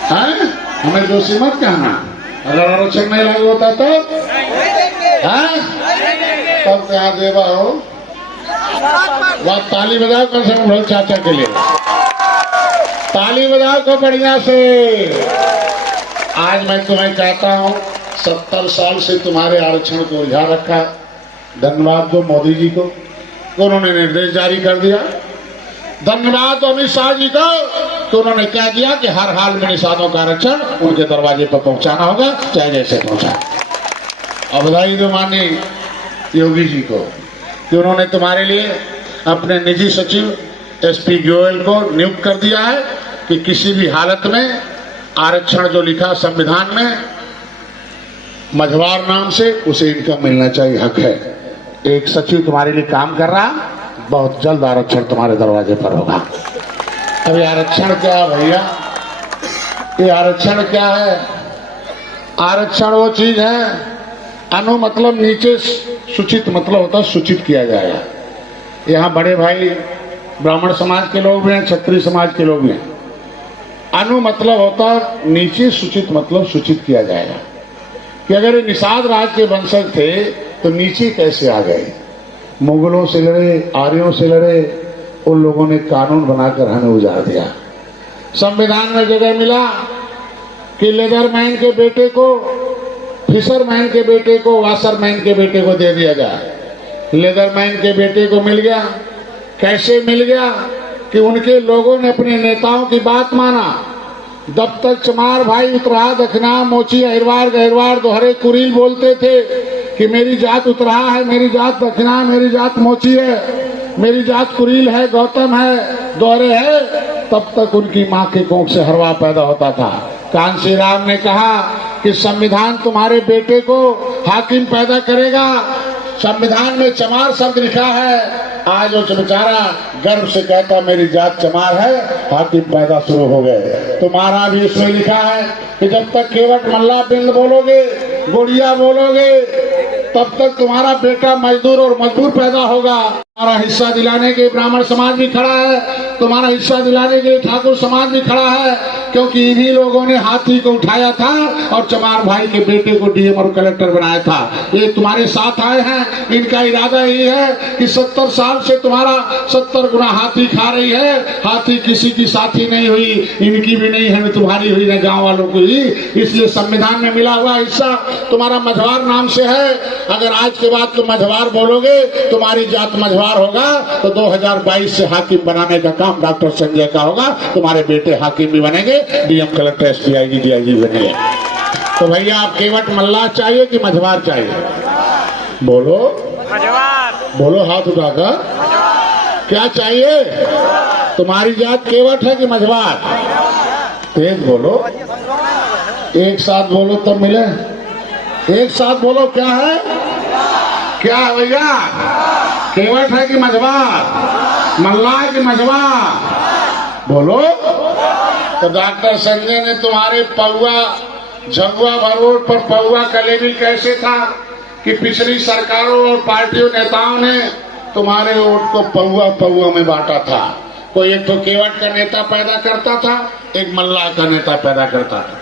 है, हमें दोषी मत कहना। अगर आरक्षण नहीं लागू होता तो है, तब क्या देवा हो। वह ताली बजाओ कम से कम चाचा के लिए, ताली बजाओ को बढ़िया से। आज मैं तुम्हें कहता हूँ 70 साल से तुम्हारे आरक्षण को उलझा रखा। धन्यवाद दो मोदी जी को, उन्होंने निर्देश जारी कर दिया। धन्यवाद दो अमित शाह जी को, तो उन्होंने क्या दिया कि हर हाल में निषादों का आरक्षण उनके दरवाजे पर पहुंचाना होगा, चाहे जैसे पहुंचा। और बधाई दो माननीय योगी जी को कि उन्होंने तुम्हारे लिए अपने निजी सचिव SP गोयल को नियुक्त कर दिया है कि किसी भी हालत में आरक्षण जो लिखा संविधान में मझवार नाम से, उसे इनकम मिलना चाहिए, हक है। एक सचिव तुम्हारे लिए काम कर रहा, बहुत जल्द आरक्षण तुम्हारे दरवाजे पर होगा। अब ये आरक्षण क्या है भैया? ये आरक्षण क्या है? आरक्षण वो चीज है, अनु मतलब नीचे, सूचित मतलब होता है सूचित किया जाएगा। यहाँ बड़े भाई ब्राह्मण समाज के लोग भी हैं, क्षत्रिय समाज के लोग भी हैं। अनु मतलब होता है नीचे, सूचित मतलब सूचित किया जाएगा कि अगर ये निषाद राज के वंशज थे तो नीचे कैसे आ गए? मुगलों से लड़े, आर्यों से लड़े, उन लोगों ने कानून बनाकर हमें उजाड़ दिया। संविधान में जगह मिला कि लेदरमैन के बेटे को, फिशरमैन के बेटे को, वाशरमैन के बेटे को दे दिया जाए। लेदरमैन के बेटे को मिल गया। कैसे मिल गया? कि उनके लोगों ने अपने नेताओं की बात माना। जब तक चमार भाई उतराहा, दखना, मोची, अहिरवार, गहिरवार, दोहरे कुरील बोलते थे कि मेरी जात उतराहा है, मेरी जात दखना, मेरी जात मोची है, मेरी जात कुरील है, गौतम है, दोहरे है, तब तक उनकी माँ के कोख से हरवा पैदा होता था। कांशीराम ने कहा कि संविधान तुम्हारे बेटे को हाकिम पैदा करेगा, संविधान में चमार शब्द लिखा है। आज वो बेचारा गर्व से कहता मेरी जात चमार है, हाकिम पैदा शुरू हो गए। तुम्हारा भी इसमें लिखा है कि जब तक केवट मल्ला बिंद बोलोगे, गुड़िया बोलोगे, तब तक तुम्हारा बेटा मजदूर और मजदूर पैदा होगा। तुम्हारा हिस्सा दिलाने के ब्राह्मण समाज भी खड़ा है, तुम्हारा हिस्सा दिलाने के लिए ठाकुर समाज भी खड़ा है, क्योंकि इन्हीं लोगों ने हाथी को उठाया था और चमार भाई के बेटे को डीएम और कलेक्टर बनाया था। ये तुम्हारे साथ आए हैं, इनका इरादा यही है कि 70 साल से तुम्हारा 70 गुना हाथी खा रही है। हाथी किसी की साथी नहीं हुई, इनकी भी नहीं है, न तुम्हारी हुई, न गांव वालों की हुई। इसलिए संविधान में मिला हुआ हिस्सा तुम्हारा मझवार नाम से है। अगर आज के बाद तुम मझवार बोलोगे, तुम्हारी जात मझवार होगा, तो 2022 से हाकिम बनाने का काम डॉक्टर संजय का होगा। तुम्हारे बेटे हाकिम भी बनेंगे, DM collector SP IG DIG बनेंगे। तो भैया आप केवट मल्लाह चाहिए कि मझवार चाहिए? बोलो बोलो, हाथ उठाकर। क्या चाहिए? तुम्हारी जात केवट है कि मझवार? तेज बोलो, एक साथ बोलो तब मिले। एक साथ बोलो, क्या है? क्या है भैया? केवट है कि मझवार? मल्लाह कि मझवार? बोलो। तो डॉक्टर संजय ने तुम्हारे पौआ झगुआ भरोट पर पौआ का लेवल कैसे था कि पिछली सरकारों और पार्टियों नेताओं ने तुम्हारे वोट को पौआ पौआ में बांटा था। कोई एक तो केवट का नेता पैदा करता था, एक मल्लाह का नेता पैदा करता था।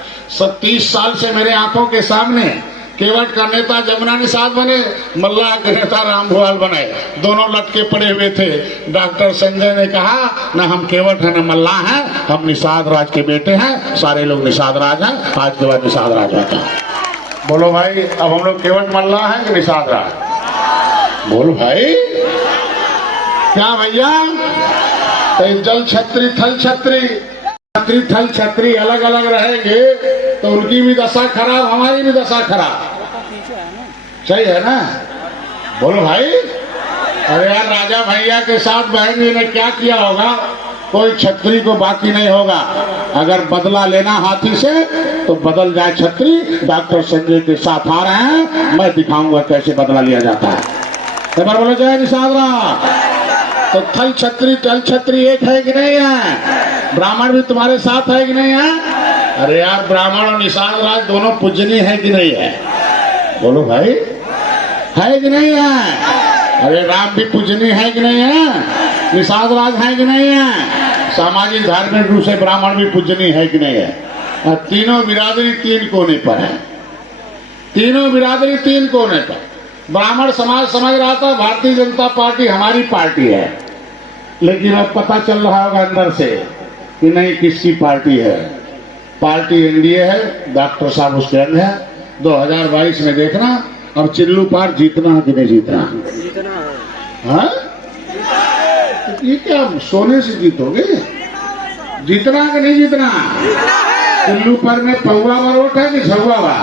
30 साल से मेरे आंखों के सामने केवट का नेता जमुना निषाद बने, मल्लाह के नेता रामभुआल बने, दोनों लटके पड़े हुए थे। डॉक्टर संजय ने कहा न हम केवट हैं न मल्लाह हैं, हम निषाद राज के बेटे हैं, सारे लोग निषाद राज हैं, आज के बाद निषाद राज होता है। बोलो भाई, अब हम लोग केवट मल्लाह हैं कि निषाद राज? बोलो भाई। क्या भैया? तो जल छत्री थल छत्री, छत्री थल छत्री अलग अलग रहेंगे तो उनकी भी दशा खराब, हमारी भी दशा खराब। सही है ना? बोलो भाई। अरे यार, राजा भैया के साथ बहन जी ने क्या किया होगा, कोई छत्री को बाकी नहीं होगा। अगर बदला लेना हाथी से तो बदल जाए छत्री। डॉक्टर संजय के साथ आ रहे हैं, मैं दिखाऊंगा कैसे बदला लिया जाता है। एक बार बोलो जय निषाद राज। तो थल छत्री टल छत्री एक है कि नहीं है? ब्राह्मण भी तुम्हारे साथ है कि नहीं है? अरे यार, ब्राह्मण और निषाद राज दोनों पूजनीय है कि नहीं है? बोलो भाई, है कि नहीं है? अरे राम भी पूजनीय है कि नहीं है? निषाद राज है कि नहीं है? सामाजिक धार्मिक रूप से ब्राह्मण भी पूजनीय है कि नहीं है? तीनों बिरादरी तीन कोने पर है, तीनों बिरादरी तीन कोने पर। ब्राह्मण समाज समझ रहा था भारतीय जनता पार्टी हमारी पार्टी है, लेकिन अब पता चल रहा होगा अंदर से कि नहीं, किसकी पार्टी है। पार्टी एनडीए है, डॉक्टर साहब उसके अंग है। 2022 में देखना अब चिल्लू पार जीतना है कि नहीं जीतना? हाँ, ये क्या सोने से जीतोगे? जीतना है कि नहीं जीतना? चिल्लू पर में पौवा वरोट है कि झगुआ वा?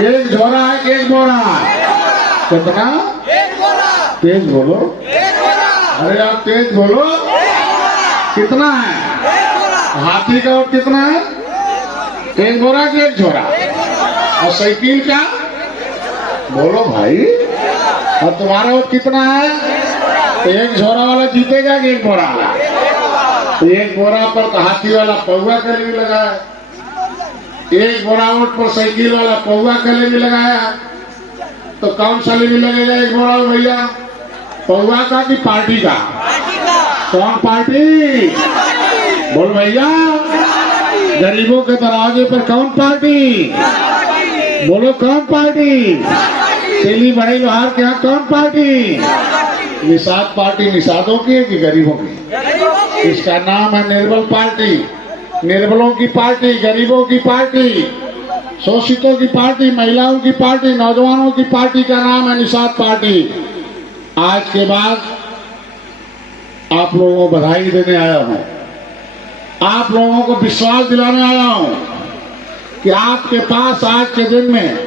एक झोरा है कि एक बोरा? कितना? तेज बोलो। अरे आप तेज बोलो। कितना है? हाथी का वोट कितना है? एक बोरा कि एक झोरा? और साइकिल का? बोलो भाई। और तुम्हारा वोट कितना है? एक झोरा वाला जीतेगा कि एक बोरा वाला? एक बोरा पर हाथी वाला पौवा का भी लगाया, एक बोरा वोट पर साइकिल वाला पौवा का भी लगाया। तो कौन सा लेवी लगेगा एक बोरा भैया? पौवा का कि पार्टी का? कौन पार्टी? बोल भैया। गरीबों के दरवाजे पर कौन पार्टी? बोलो कौन पार्टी? तेली बड़े लोहार के यहाँ कौन पार्टी? निषाद पार्टी निषादों की है कि गरीबों की? इसका नाम है निर्बल पार्टी। निर्बलों की पार्टी, गरीबों की पार्टी, शोषितों की पार्टी, महिलाओं की पार्टी, नौजवानों की पार्टी का नाम है निषाद पार्टी। आज के बाद आप लोगों को बधाई देने आया हूं, आप लोगों को विश्वास दिलाने आया हूं कि आपके पास आज के दिन में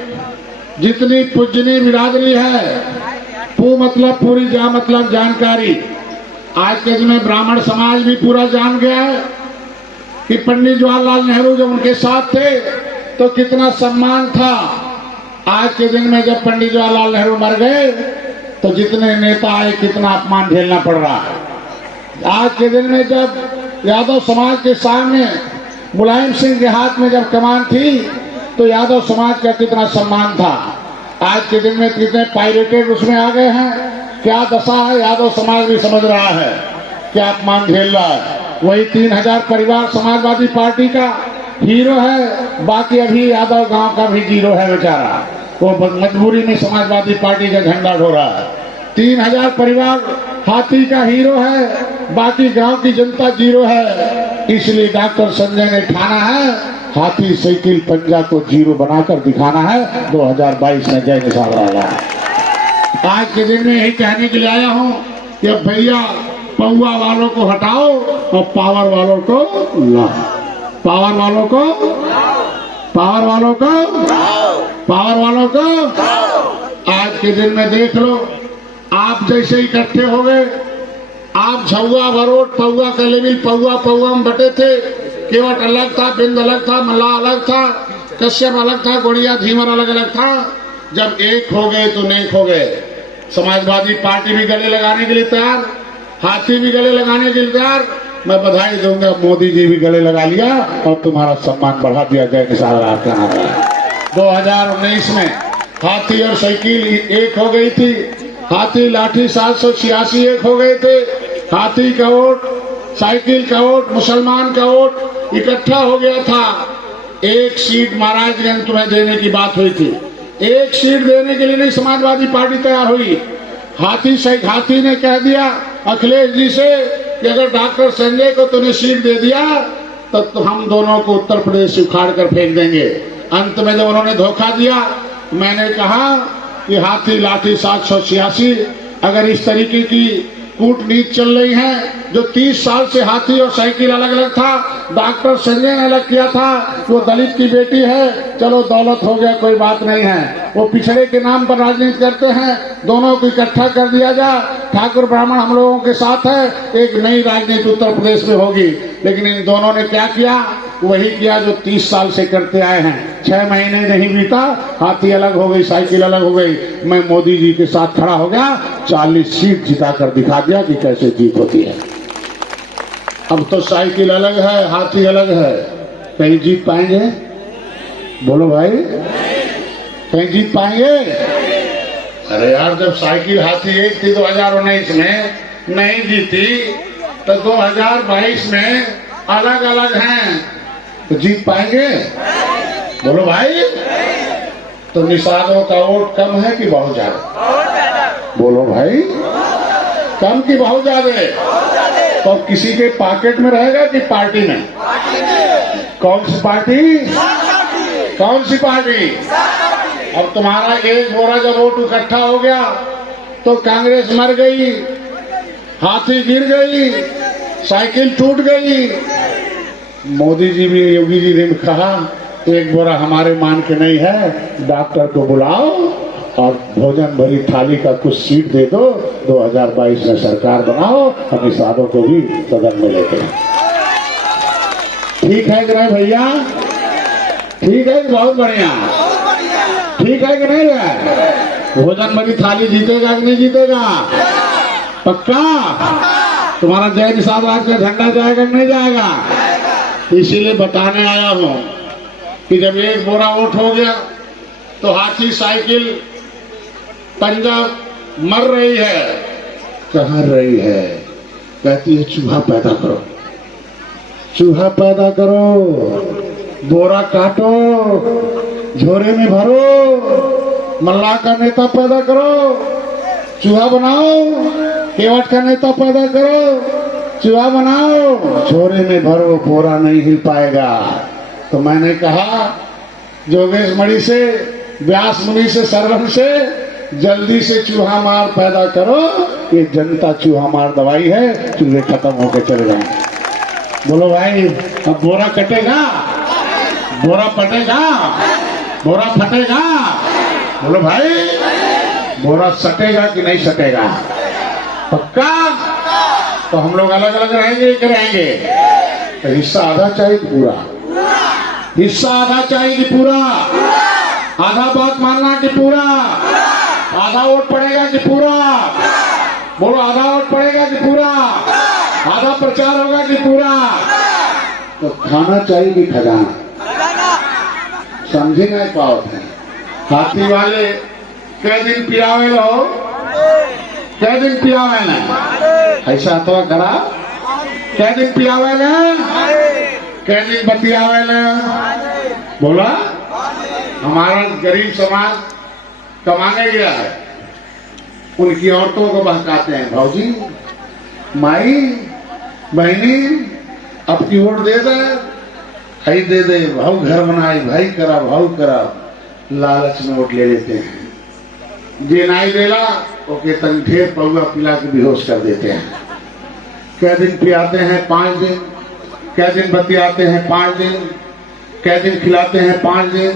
जितनी पूजनीय बिरादरी है, पू मतलब पूरी, जा मतलब जानकारी, आज के दिन में ब्राह्मण समाज भी पूरा जान गया है कि पंडित जवाहरलाल नेहरू जब उनके साथ थे तो कितना सम्मान था। आज के दिन में जब पंडित जवाहरलाल नेहरू मर गए तो जितने नेता आए कितना अपमान झेलना पड़ रहा है। आज के दिन में जब यादव समाज के सामने मुलायम सिंह के हाथ में जब कमान थी तो यादव समाज का कितना सम्मान था। आज के दिन में कितने पायरेटेड उसमें आ गए हैं, क्या दशा है यादव समाज भी समझ रहा है, क्या अपमान झेल रहा है। वही 3000 परिवार समाजवादी पार्टी का हीरो है, बाकी अभी यादव गांव का भी जीरो है बेचारा, वो मजबूरी में समाजवादी पार्टी का झंडा ढो रहा है। 3000 परिवार हाथी का हीरो है, बाकी गांव की जनता जीरो है। इसलिए डॉक्टर संजय ने ठाना है हाथी साइकिल पंजा को जीरो बनाकर दिखाना है 2022 में जय निशान वाला। आज के दिन में यही कहने के लिए आया हूं कि अब भैया पौवा वालों को हटाओ और पावर वालों को लाओ, पावर वालों को, पावर वालों को, पावर वालों को। आज के दिन में देख लो, आप जैसे इकट्ठे हो गए, आप झौआ भरोट पौवा का लेवल पौवा में बटे थे। केवट अलग था, बिंद अलग था, मल्लाह अलग था, कश्यप अलग था, गोड़िया धीमर अलग अलग था। जब एक हो गए तो नेक हो गए। समाजवादी पार्टी भी गले लगाने के लिए तैयार, हाथी भी गले लगाने के लिए तैयार। मैं बधाई दूंगा, मोदी जी भी गले लगा लिया और तुम्हारा सम्मान बढ़ा दिया। जय किसान राज का नारा। 2019 में हाथी और साइकिल एक हो गई थी। हाथी लाठी 786 एक हो गए थे। हाथी का वोट, साइकिल का वोट, मुसलमान का वोट इकट्ठा हो गया था। एक सीट महाराजगंज तुम्हें देने की बात हुई थी, एक सीट देने के लिए नहीं समाजवादी पार्टी तैयार हुई। हाथी ने कह दिया अखिलेश जी से कि अगर डॉक्टर संजय को तूने सीट दे दिया तो हम दोनों को उत्तर प्रदेश से उखाड़ कर फेंक देंगे। अंत में जब उन्होंने धोखा दिया, मैंने कहा कि हाथी लाठी 786, अगर इस तरीके की कूटनीति चल रही है, जो 30 साल से हाथी और साइकिल अलग अलग था, डॉक्टर संजय ने अलग किया था, वो दलित की बेटी है, चलो दौलत हो गया कोई बात नहीं है, वो पिछड़े के नाम पर राजनीति करते हैं, दोनों को इकट्ठा कर दिया जाए, ठाकुर ब्राह्मण हम लोगों के साथ है, एक नई राजनीति उत्तर प्रदेश में होगी। लेकिन इन दोनों ने क्या किया, वही किया जो 30 साल से करते आए हैं। 6 महीने नहीं बीता, हाथी अलग हो गई, साइकिल अलग हो गई। मैं मोदी जी के साथ खड़ा हो गया, 40 सीट जिताकर दिखा दिया कि कैसे जीत होती है। अब तो साइकिल अलग है, हाथी अलग है, कहीं जीत पाएंगे? बोलो भाई, कहीं जीत पाएंगे? अरे यार, जब साइकिल हाथी एक थी 2019 में, नहीं जीती, तो 2022 में अलग अलग हैं, तो जीत पाएंगे? बोलो भाई। तो निषादों का वोट कम है कि बहुत ज्यादा? बोलो भाई, कम की बहुत ज्यादा? तो किसी के पॉकेट में रहेगा कि पार्टी में? कौन सी पार्टी? कौन सी पार्टी? अब तुम्हारा एक बोरा जब वोट इकट्ठा हो गया तो कांग्रेस मर गई, हाथी गिर गई, साइकिल टूट गई। मोदी जी भी, योगी जी ने कहा एक बोरा हमारे मान के नहीं है, डॉक्टर को बुलाओ और भोजन भरी थाली का कुछ सीट दे दो, 2022 में सरकार बनाओ, हम निषादों को भी सदन में लेते हैं। ठीक है कि नहीं भैया? ठीक है कि बहुत बढ़िया? ठीक है कि नहीं है? भोजन भरी थाली जीतेगा कि नहीं जीतेगा? पक्का? तुम्हारा जय निषाद राज का झंडा जाएगा कि नहीं जाएगा? इसीलिए बताने आया हूं कि जब एक बोरा वोट हो गया तो हाथी साइकिल पंजाब मर रही है। कहाँ रही है? कहती है चूहा पैदा करो, चूहा पैदा करो, बोरा काटो, झोरे में भरो, मल्लाह का नेता पैदा करो, चूहा बनाओ, केवट का नेता पैदा करो, चूहा बनाओ, झोरे में भरो, बोरा नहीं हिल पाएगा। तो मैंने कहा जोगेश मणि से, व्यास मुनि से, सरवन से, जल्दी से चूहा मार पैदा करो, ये जनता चूहा मार दवाई है, चूहे खत्म होकर चले जाएंगे। बोलो भाई, अब बोरा कटेगा, बोरा पटेगा, बोरा फटेगा? बोलो भाई, बोरा सटेगा कि नहीं सटेगा? पक्का? तो हम लोग अलग अलग रहेंगे कि रहेंगे? तो हिस्सा आधा चाहिए कि पूरा? हिस्सा आधा चाहिए कि पूरा? आधा बात मानना कि पूरा? आधा वोट पड़ेगा कि पूरा? बोलो, आधा वोट पड़ेगा कि पूरा? आधा प्रचार होगा कि पूरा? तो खाना चाहिए कि खजाना? समझी नहीं पाओ थे। हाथी वाले कै दिन पियावे लो, कै दिन पियावे ना? ऐसा तो करा, कै दिन पियावे ना, कै दिन बतियावे ना? बोला, हमारा गरीब समाज कमाने गया है, उनकी औरतों को बहकाते हैं, भौजी, माई, बहनी, अब की वोट दे दे, भाई दे दे, भाव घर बनाई, भाई करा, भाव करा, लालच में वोट ले लेते हैं। जे नाई देला ओके तंठे पौवा पिला के बेहोश कर देते हैं। कै दिन पियाते हैं? 5 दिन। कै दिन बतियाते हैं? 5 दिन। कै दिन खिलाते हैं? 5 दिन।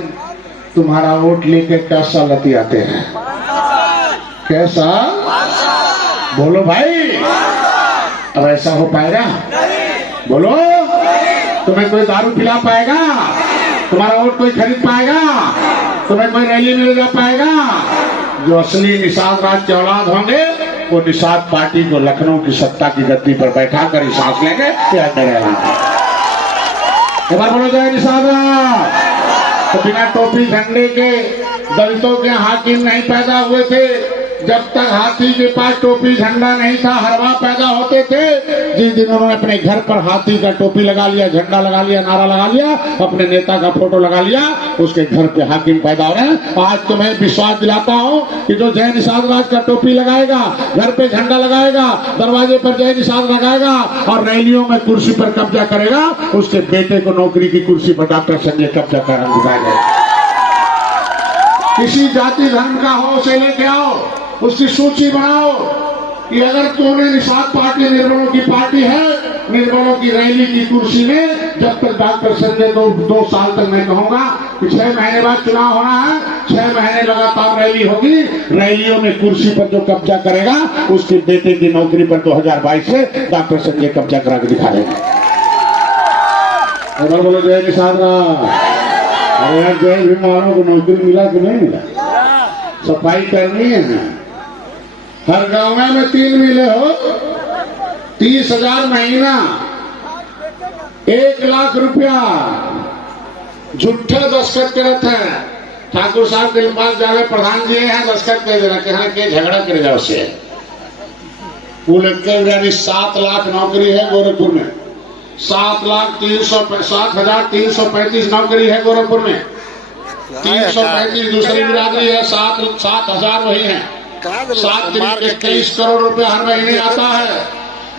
तुम्हारा वोट लेके कैसा लतियाते हैं? कैसा? बोलो भाई, अब ऐसा हो पाएगा? बोलो, तुम्हें कोई दारू पिला पाएगा? तुम्हारा वोट कोई खरीद पाएगा? तुम्हें कोई रैली में ले जा पाएगा? जो असली निषाद राज के औलाद होंगे वो निषाद पार्टी को लखनऊ की सत्ता की गद्दी पर बैठा कर ही सांस लेंगे। याद रहेगा। एक बार बोलो जय निषाद राज। तो बिना टोपी झंडे के दलितों के हाकिम नहीं पैदा हुए थे। जब तक हाथी के पास टोपी झंडा नहीं था, हरवा पैदा होते थे। जिस दिन उन्होंने अपने घर पर हाथी का टोपी लगा लिया, झंडा लगा लिया, नारा लगा लिया, अपने नेता का फोटो लगा लिया, उसके घर पे हाकिम पैदा हो रहे हैं। आज तो मैं विश्वास दिलाता हूँ कि जो जय निषाद राज का टोपी लगाएगा, घर पे झंडा लगाएगा, दरवाजे पर जय निषाद लगाएगा और रैलियों में कुर्सी पर कब्जा करेगा, उसके बेटे को नौकरी की कुर्सी पर डॉक्टर संजय कब्जा कर दिखाएगा। किसी जाति धर्म का हो उसे लेके आओ, उसकी सूची बनाओ कि अगर तूने निषाद पार्टी निर्बलों की पार्टी है, निर्बलों की रैली की कुर्सी में जब तक डॉक्टर संजय 2 साल तक मैं कहूंगा कि 6 महीने बाद चुनाव होना है, 6 महीने लगातार रैली होगी, रैलियों में कुर्सी पर जो कब्जा करेगा उसके बेटे की नौकरी पर 2022 से डॉक्टर संजय कब्जा करा के दिखा देगा। अगर बोलो जय निषाद राज। अरे यार, जय भीम वालों को नौकरी मिला कि नहीं मिला? सफाई करनी है ना। हर गांव में 3 मिले हो, 30,000 महीना, 1 लाख रुपया झूठे दस्खत करते हैं। ठाकुर साहब के पास जाके प्रधान जी हैं, दस्खत कर देना के झगड़ा कर जाओ से। पूरे 7 लाख नौकरी है गोरखपुर में, 7,03,35 नौकरी है गोरखपुर में, 335 दूसरी बिरादरी है, 7,000 वही है। 7,21 करोड़ रुपया हर महीने आता है।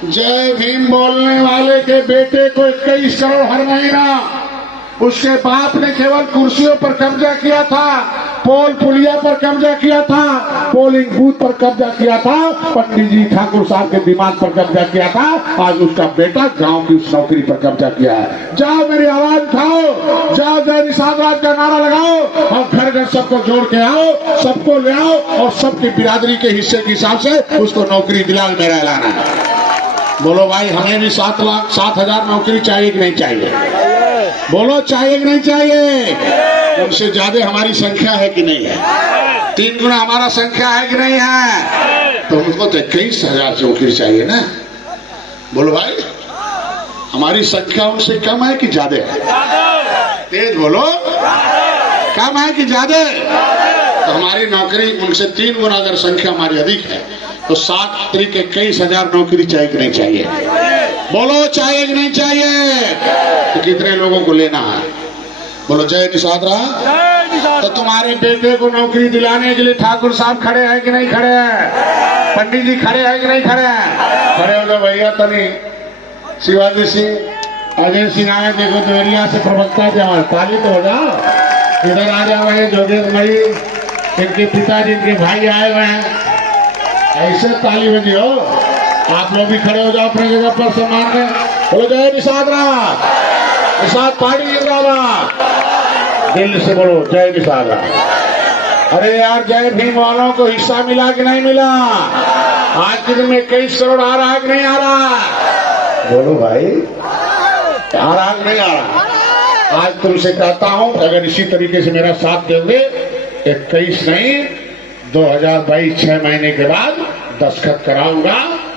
जय भीम बोलने वाले के बेटे को 21 करोड़ हर महीना। उसके बाप ने केवल कुर्सियों पर कब्जा किया था, पोल पुलिया पर कब्जा किया था, पोलिंग बूथ पर कब्जा किया था, पंडित जी ठाकुर साहब के दिमाग पर कब्जा किया था। आज उसका बेटा गांव की उस नौकरी पर कब्जा किया है। जाओ मेरी आवाज उठाओ, जाओ जय निषाद राज का नारा लगाओ और घर घर सबको जोड़ के आओ, सबको ले आओ और सबकी बिरादरी के हिस्से के हिसाब से उसको नौकरी दिला मेरा लाना है। बोलो भाई, हमें भी 7,000 नौकरी चाहिए कि नहीं चाहिए? बोलो, चाहिए कि नहीं चाहिए? उनसे ज्यादा हमारी संख्या है कि नहीं है? 3 गुना हमारा संख्या है कि नहीं है? तो हमको तो 21,000 नौकरी चाहिए ना। बोलो भाई, हमारी संख्या उनसे कम है कि ज्यादा है? तेज बोलो, कम है कि ज्यादा? तो हमारी नौकरी उनसे 3 गुना अगर संख्या हमारी अधिक है तो 7,21,000 नौकरी चाहिए कि नहीं चाहिए? बोलो, चाहिए कि नहीं चाहिए? तो कितने लोगों को लेना है? बोलो जय निषाद राज। तो तुम्हारे बेटे को नौकरी दिलाने के लिए ठाकुर साहब खड़े हैं कि नहीं खड़े हैं? पंडित जी खड़े हैं कि नहीं खड़े हैं? खड़े हो जाओ भैया। तनी शिवाजी सिंह, अजय सिंह आए, देखो देवरिया से प्रवक्ता थे हमारे, ताली तो हो जाओ। इधर आ जाओ है जोगेश भाई, इनके पिताजी, इनके भाई आए हुए हैं, ऐसे ताली बजी हो। आप लोग भी खड़े हो जाओ अपनी जगह पर सम्मान में। बोलो जय निषाद राज, निषाद पार्टी जिंदाबाद। दिल से बोलो जय निषाद राज। अरे यार, जय भीम वालों को हिस्सा मिला कि नहीं मिला? आज के दिन में 21 करोड़ आ रहा है कि नहीं आ रहा? बोलो भाई, आ रहा कि नहीं आ रहा? आज तुमसे कहता हूं, अगर इसी तरीके से मेरा साथ दोगे, 21 नहीं 2022 6 महीने के बाद दस्तखत कराऊंगा,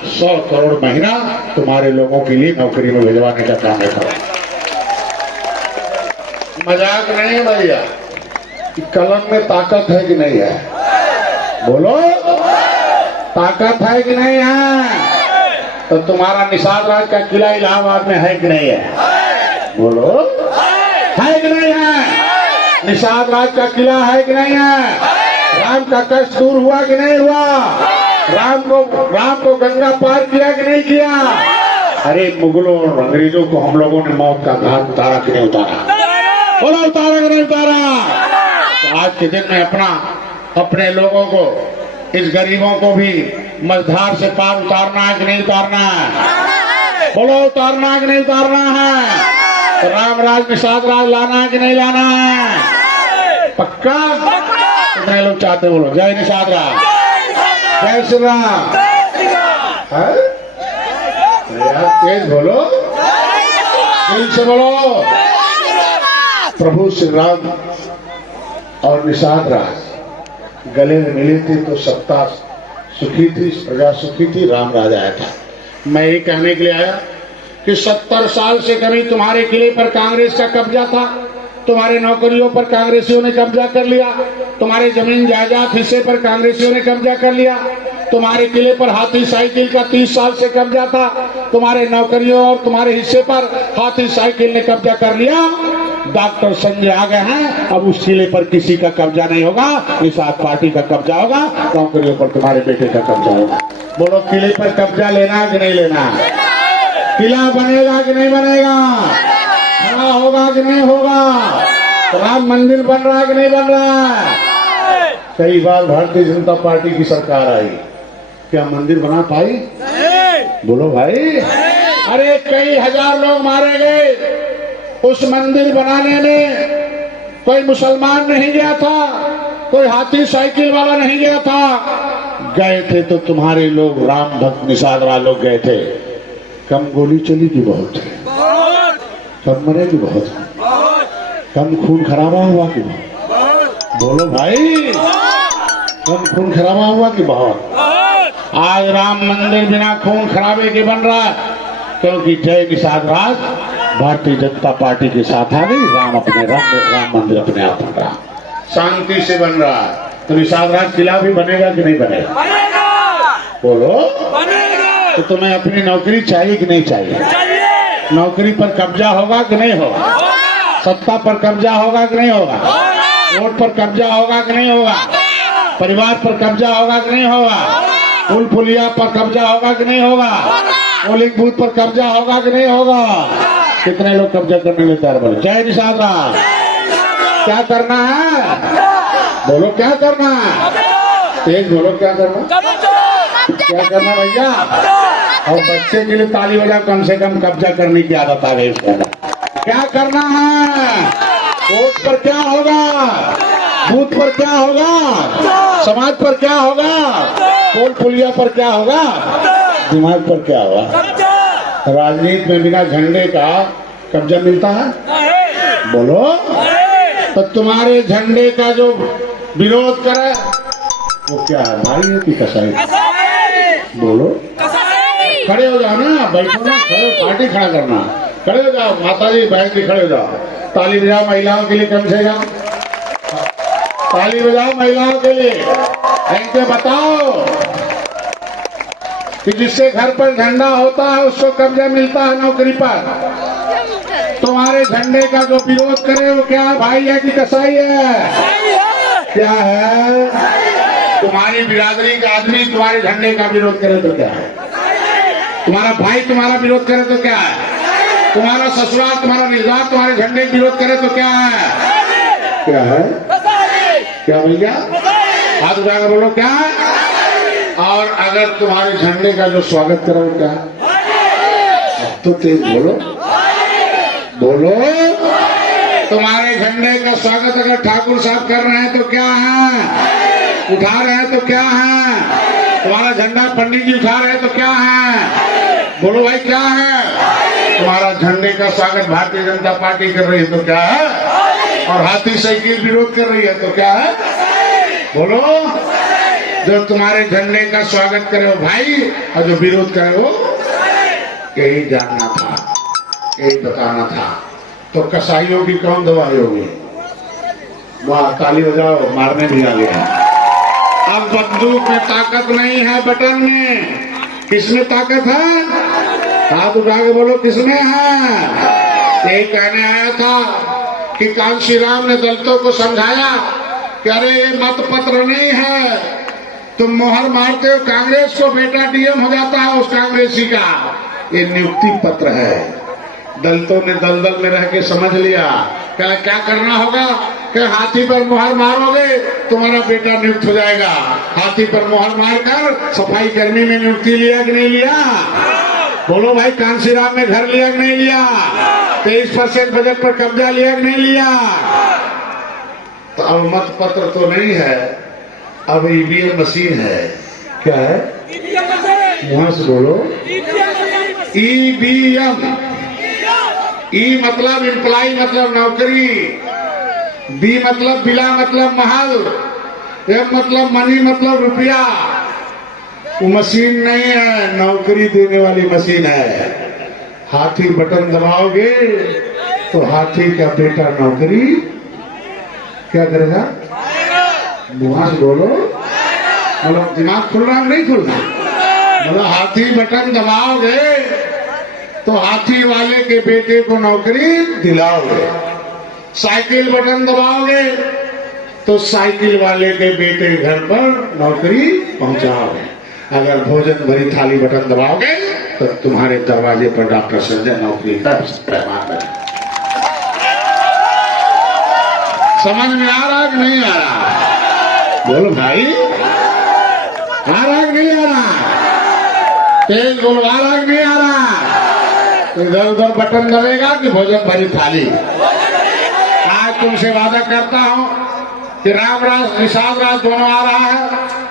100 करोड़ महीना तुम्हारे लोगों के लिए नौकरी में भिजवाने का काम है। मजाक नहीं है भैया, कलम में ताकत है कि नहीं है? बोलो, ताकत है कि नहीं है? तो तुम्हारा निषाद राज का किला इलाहाबाद में है कि नहीं है? बोलो, है कि नहीं है? निषाद राज का किला है कि नहीं है? राम का कष्ट दूर हुआ कि नहीं हुआ? राम को गंगा पार किया कि नहीं किया? अरे मुगलों और अंग्रेजों को हम लोगों ने मौत का घाट उतारा कि नहीं उतारा? बोलो, उतारा कि नहीं उतारा? तो आज के दिन में अपने लोगों को, इस गरीबों को भी मझधार से पार उतारना है कि नहीं उतारना है? बोलो, उतारना है कि नहीं उतारना है? तो राम राज निषाद राज लाना है कि नहीं लाना है? पक्का? कितने लोग चाहते बोलो जय निषाद राज, जय श्री राम। तेज बोलो, दिल से बोलो। प्रभु श्री राम और निषाद राज गले में मिले थे तो सत्ता सुखी थी, प्रजा सुखी थी, राम राज आया था। मैं ये कहने के लिए आया कि 70 साल से कभी तुम्हारे किले पर कांग्रेस का कब्जा था, तुम्हारे नौकरियों पर कांग्रेसियों ने कब्जा कर लिया, तुम्हारे जमीन जायदाद हिस्से पर कांग्रेसियों ने कब्जा कर लिया, तुम्हारे किले पर हाथी साइकिल का 30 साल से कब्जा था, तुम्हारे नौकरियों और तुम्हारे हिस्से पर हाथी साइकिल ने कब्जा कर लिया। डॉक्टर संजय आ गए हैं, अब उस किले पर किसी का कब्जा नहीं होगा, निषाद पार्टी का कब्जा होगा, नौकरियों पर तुम्हारे बेटे का कब्जा होगा। बोलो, किले पर कब्जा लेना है कि नहीं लेना? किला बनेगा कि नहीं बनेगा? खड़ा होगा कि नहीं होगा? राम मंदिर बन रहा है कि नहीं बन रहा है? कई बार भारतीय जनता पार्टी की सरकार आई, क्या मंदिर बना पाई? बोलो भाई। अरे कई हजार लोग मारे गए उस मंदिर बनाने में, कोई मुसलमान नहीं गया था, कोई हाथी साइकिल वाला नहीं गया था। गए थे तो तुम्हारे लोग, राम भक्त निषाद राज लोग गए थे। कम गोली चली की बहुत है, कम मरे की बहुत है, कम खून खराबा हुआ की बहुत? बोलो भाई, कम खून खराबा हुआ की बहुत? आज राम मंदिर बिना खून खराबे के बन रहा है, क्योंकि जय निषाद राज भारतीय जनता पार्टी के साथ आ गई। राम मंदिर अपने आप बन रहा, शांति से बन रहा है। तो निषाद राज किला भी बनेगा कि नहीं बनेगा? बोलो, तो तुम्हें अपनी नौकरी चाहिए कि नहीं चाहिए? नौकरी पर कब्जा होगा कि नहीं होगा? सत्ता पर कब्जा होगा कि नहीं होगा? वोट पर कब्जा होगा कि नहीं होगा? परिवार पर कब्जा होगा कि नहीं होगा? पुल पुलिया पर कब्जा होगा कि नहीं होगा? पोलिंग बूथ पर कब्जा होगा कि नहीं होगा? कितने लोग कब्जा करने में तैयार? बोलो, जय निषाद राज। क्या करना है? बोलो, क्या करना है? तेज बोलो, क्या करना? क्या करना भैया? और बच्चे के लिए ताली बजा, कम से कम कब्जा करने की आदत आ गई उसके अंदर। क्या करना है? वोट पर क्या होगा? बूथ पर क्या होगा? समाज पर क्या होगा? पोल पुलिया पर क्या होगा? दिमाग पर क्या होगा? राजनीति में बिना झंडे का कब्जा मिलता है? बोलो, तो तुम्हारे झंडे का जो विरोध करे वो क्या है? भाई है कि कसाई? बोलो, खड़े हो जाओ ना, बैठो ना, खड़े, पार्टी खड़ा करना, खड़े हो जाओ। माताजी बहन भी खड़े हो जाओ, ताली बजाओ महिलाओं के लिए, कम से कम ताली बजाओ महिलाओं के लिए। इनके बताओ कि जिससे घर पर झंडा होता है उसको कब्जा मिलता है नौकरी पर। तुम्हारे झंडे का जो विरोध करे वो क्या है? भाई है कि कसाई है? क्या है? तुम्हारी बिरादरी का आदमी तुम्हारे झंडे का विरोध करे तो क्या है? तुम्हारा भाई तुम्हारा विरोध करे तो क्या है? तुम्हारा ससुराल, तुम्हारा रिश्तेदार तुम्हारे झंडे का विरोध करे तो क्या है? क्या है? क्या भैया? हाथ उठाकर बोलो, क्या है? और अगर तुम्हारे झंडे का जो स्वागत करो क्या? अब तो तेज बोलो, बोलो। तुम्हारे झंडे का स्वागत अगर ठाकुर साहब कर रहे हैं तो क्या है? उठा रहे हैं तो क्या है? तुम्हारा झंडा पंडित जी उठा रहे हैं तो क्या है? बोलो भाई, क्या है? तुम्हारा झंडे का स्वागत भारतीय जनता पार्टी कर रही है तो क्या है? और हाथी साइकिल विरोध कर रही है तो क्या है? बोलो। जो तुम्हारे झंडे का स्वागत करे वो भाई, और जो विरोध करे वो, यही जानना था, यही बताना था। तो कसाईयों की कौन दवाई होगी? वाह, ताली बजाओ, मारने भी आ गया। अब बंदूक में ताकत नहीं है, बटन में। किसमें ताकत है? हाथ उठा के बोलो, किसमें है? यही कहने आया था कि कांशी राम ने दलितों को समझाया कि अरे ये मत पत्र नहीं है, तुम मोहर मारते हो कांग्रेस को, बेटा डीएम हो जाता है उस कांग्रेसी का, ये नियुक्ति पत्र है। दलितों ने दलदल में रह के समझ लिया। क्या करना होगा कि हाथी पर मोहर मारोगे तुम्हारा बेटा नियुक्त हो जाएगा। हाथी पर मोहर मारकर सफाई कर्मी में नियुक्ति लिया कि नहीं लिया? बोलो भाई, कांशीराम में घर लिया कि नहीं लिया? 23% बजट पर कब्जा लिया कि नहीं लिया? तो अब मत पत्र तो नहीं है, अब ईवीएम मशीन है। क्या है? वहां से बोलो, ईवीएम। ई मतलब एम्प्लॉय मतलब नौकरी, बी मतलब बिला मतलब महल, एम मतलब मनी मतलब रुपया। वो मशीन नहीं है, नौकरी देने वाली मशीन है। हाथी बटन दबाओगे तो हाथी का बेटा नौकरी क्या करेगा? मुंह से बोलो, मतलब दिमाग खुल रहा है नहीं खुल रहा? मतलब हाथी बटन दबाओगे तो हाथी वाले के बेटे को नौकरी दिलाओगे। साइकिल बटन दबाओगे तो साइकिल वाले के बेटे घर पर नौकरी पहुंचाओगे। अगर भोजन भरी थाली बटन दबाओगे तो तुम्हारे दरवाजे पर डॉक्टर संजय नौकरी का प्रमाण करें। समझ में आ रहा कि नहीं आ रहा? बोलो भाई, आ रहा कि नहीं आ रहा? तेज बोलो, आ रहा कि नहीं आ रहा? इधर उधर बटन दबेगा कि भोजन भरी थाली। आज तुमसे वादा करता हूं कि राम राज निषाद राज दोनों आ रहा है।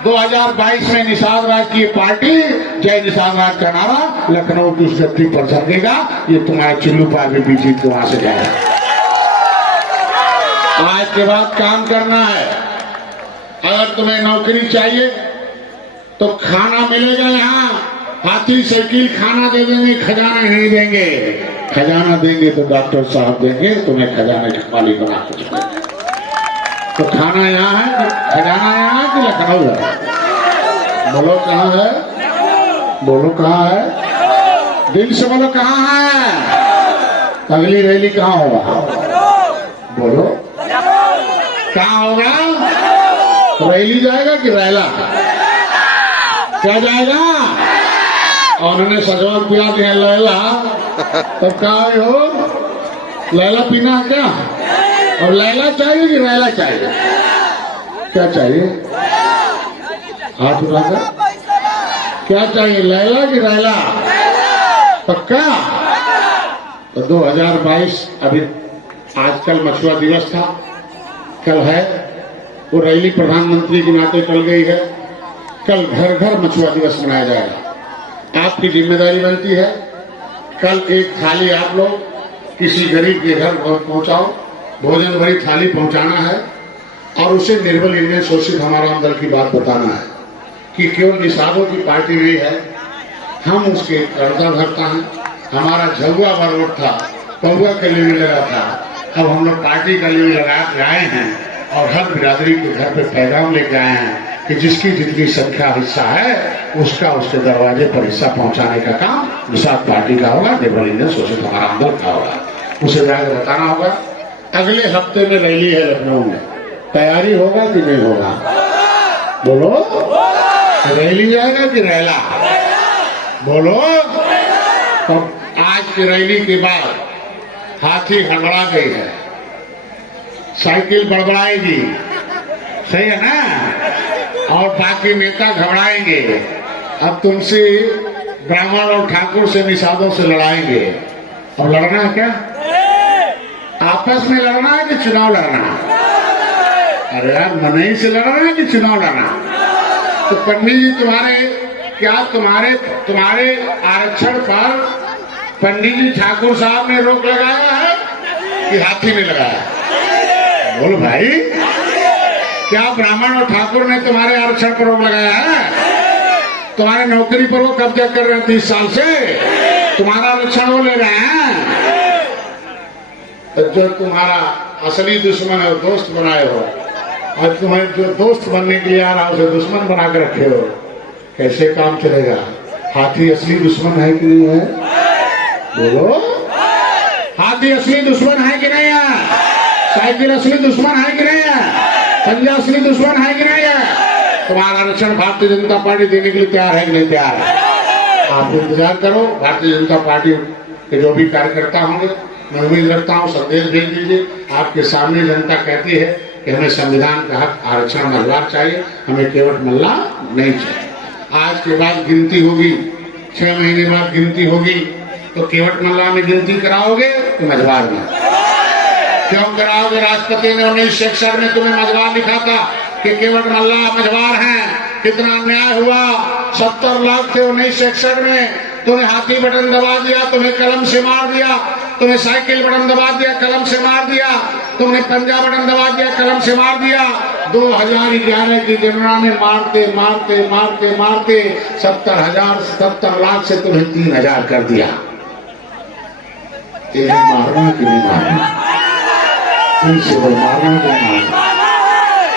2022 में निषाद राज की पार्टी जय निषाद राज का नारा लखनऊ की उस गद्दी पर झलकेगा। ये तुम्हारे चिल्लू पार में भी जीत के वहां से जाएगा। आज के बाद काम करना है। अगर तुम्हें नौकरी चाहिए तो खाना मिलेगा यहाँ। हाथी साइकिल खाना दे देंगे, खजाना नहीं देंगे। खजाना देंगे तो डॉक्टर साहब देंगे, तुम्हें खजाने का मालिक बना के छोड़ेंगे। तो खाना यहाँ है, खजाना यहाँ है कि लखनऊ है? बोलो कहाँ है? बोलो कहाँ है? दिल से बोलो कहाँ है? अगली रैली कहाँ होगा? बोलो कहाँ होगा? रैली जाएगा कि रैला? क्या जाएगा? और उन्होंने सजवन पिया दिया लैला, तब कहा हो लैला पीना है क्या? और लैला चाहिए कि रैला चाहिए? क्या चाहिए? हाथ उठाकर क्या चाहिए, लैला कि रैला? पक्का? तो 2022 अभी आजकल मछुआ दिवस था, कल है। वो रैली प्रधानमंत्री के नाते चल गई है। कल घर घर मछुआ दिवस मनाया जाएगा। आपकी जिम्मेदारी बनती है, कल एक थाली आप लोग किसी गरीब के घर पहुंचाओ। भोजन भरी थाली पहुंचाना है और उसे निर्बल इंडियन शोषित हमारा दल की बात बताना है कि केवल निषादों की पार्टी नहीं है, हम उसके कर्जा भरता है। हमारा झगुआ बरवट था, पहुआ के लिए भी लगा था, अब हम लोग पार्टी का लिए लगा के आए हैं और हर बिरादरी के घर पे पैगाम लेके आए हैं कि जिसकी जितनी संख्या हिस्सा है उसका उसके दरवाजे पर हिस्सा पहुंचाने का काम निषाद पार्टी का होगा, निर्बल इंडियन शोषित हमारा आंदोलन का होगा। उसे जाकर बताना होगा। अगले हफ्ते में रैली है लखनऊ में, तैयारी होगा कि नहीं होगा? बोलो, रैली जाएगा कि रैला? बोलो। तो आज की रैली के बाद हाथी हड़बड़ा गई है, साइकिल बड़बड़ाएगी, सही है ना? और बाकी नेता घबराएंगे। अब तुमसे ब्राह्मण और ठाकुर से निषादों से लड़ाएंगे। और लड़ना है क्या? आपस में लड़ना है कि चुनाव लड़ना? अरे यार, मनई से लड़ना है कि चुनाव लड़ना? तो पंडित जी तुम्हारे आरक्षण पर पंडित जी ठाकुर साहब ने रोक लगाया है कि हाथी ने लगाया? बोलो भाई, क्या ब्राह्मण और ठाकुर ने तुम्हारे आरक्षण पर रोक लगाया है? तुम्हारे नौकरी पर वो कब्जा कर रहे हैं 30 साल से, तुम्हारा आरक्षण वो ले रहे हैं। तो जो तुम्हारा असली दुश्मन है, दोस्त बनाए हो, और तुम्हारे जो दोस्त बनने के लिए आ रहा है उसे दुश्मन बना कर रखे हो, कैसे काम चलेगा? हाथी असली दुश्मन है कि नहीं है? बोलो, हाथी असली दुश्मन है कि नहीं है? साइकिल असली दुश्मन है कि नहीं है? पंजा असली दुश्मन है कि नहीं है? तुम्हारा आरक्षण भारतीय जनता पार्टी देने के लिए तैयार है कि नहीं तैयार है? आप इंतजार करो, भारतीय जनता पार्टी के जो भी कार्यकर्ता होंगे, मैं उम्मीद रखता हूँ संदेश भेज दीजिए। आपके सामने जनता कहती है कि हमें संविधान का हक आरक्षण मझवार चाहिए, हमें केवट मल्ला नहीं चाहिए। आज के बाद गिनती होगी, 6 महीने बाद गिनती होगी, तो केवट मल्ला में गिनती कराओगे तो मझवार में क्यों कराओगे? राष्ट्रपति ने 1961 में तुम्हें मझवार लिखा था कि केवट मल्ला मझवार हैं। कितना अन्याय हुआ, 70 लाख थे 1961 में, तुम्हें हाथी बटन दबा दिया, तुम्हें कलम से मार दिया, तुम्हें साइकिल बटन दबा दिया, कलम से मार दिया, तुमने पंजा बटन दबा दिया, कलम से मार दिया। 2011 की जनगणना में मारते मारते मारते मारते 70 लाख से तुम्हें 3,000 कर दिया। इन्हें मारना कि नहीं मारना? इनसे मारना कि नहीं मारना?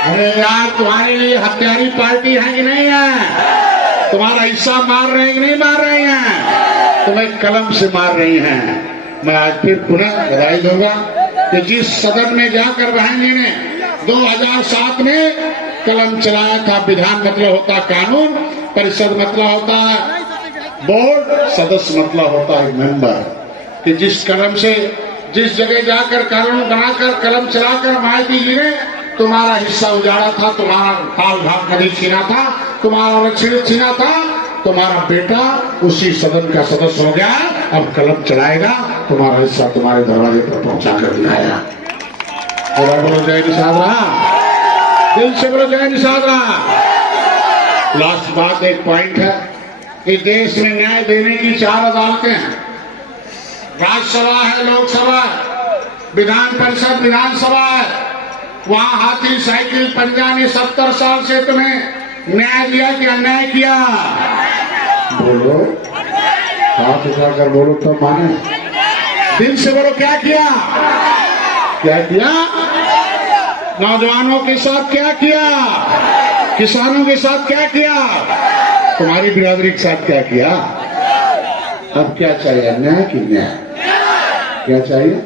अरे यार, तुम्हारे लिए हत्यारी पार्टी है कि नहीं है? तुम्हारा हिस्सा मार रहे हैं कि नहीं मार रहे हैं? तुम्हें कलम से मार रही हैं। मैं आज फिर पुनः बधाई दूंगा कि जिस सदन में जाकर बहन जी ने 2007 में कलम चलाया था, विधान मतलब होता कानून, परिषद मतलब होता है बोर्ड, सदस्य मतलब होता है मेंबर, कि जिस कलम से जिस जगह जाकर कानून बनाकर कलम चलाकर मायावती जी ने तुम्हारा हिस्सा उजाड़ा था, तुम्हारा ताल भाग नदी छीना था, तुम्हारा आरक्षण छीना था, तुम्हारा बेटा उसी सदन का सदस्य हो गया, अब कलम चलाएगा, तुम्हारा हिस्सा तुम्हारे दरवाजे पर पहुंचा कर दिखाया। बोलो जय निषाद रहा, दिल से बोलो जय निषाद रहा। लास्ट बात, एक पॉइंट है कि देश में न्याय देने की 4 अदालतें हैं। राज्यसभा है, लोकसभा है, विधान परिषद विधानसभा है। वहां हाथी साइकिल पंजा ने 70 साल से तुम्हें न्याय दिया कि अन्याय किया? बोलो, हाथ उठाकर बोलो तो माने, दिल से बोलो, क्या किया? क्या किया? नौजवानों के साथ क्या किया? किसानों के साथ क्या किया? तुम्हारी बिरादरी के साथ क्या किया? अब क्या चाहिए? अन्याय कि न्याय? क्या चाहिए?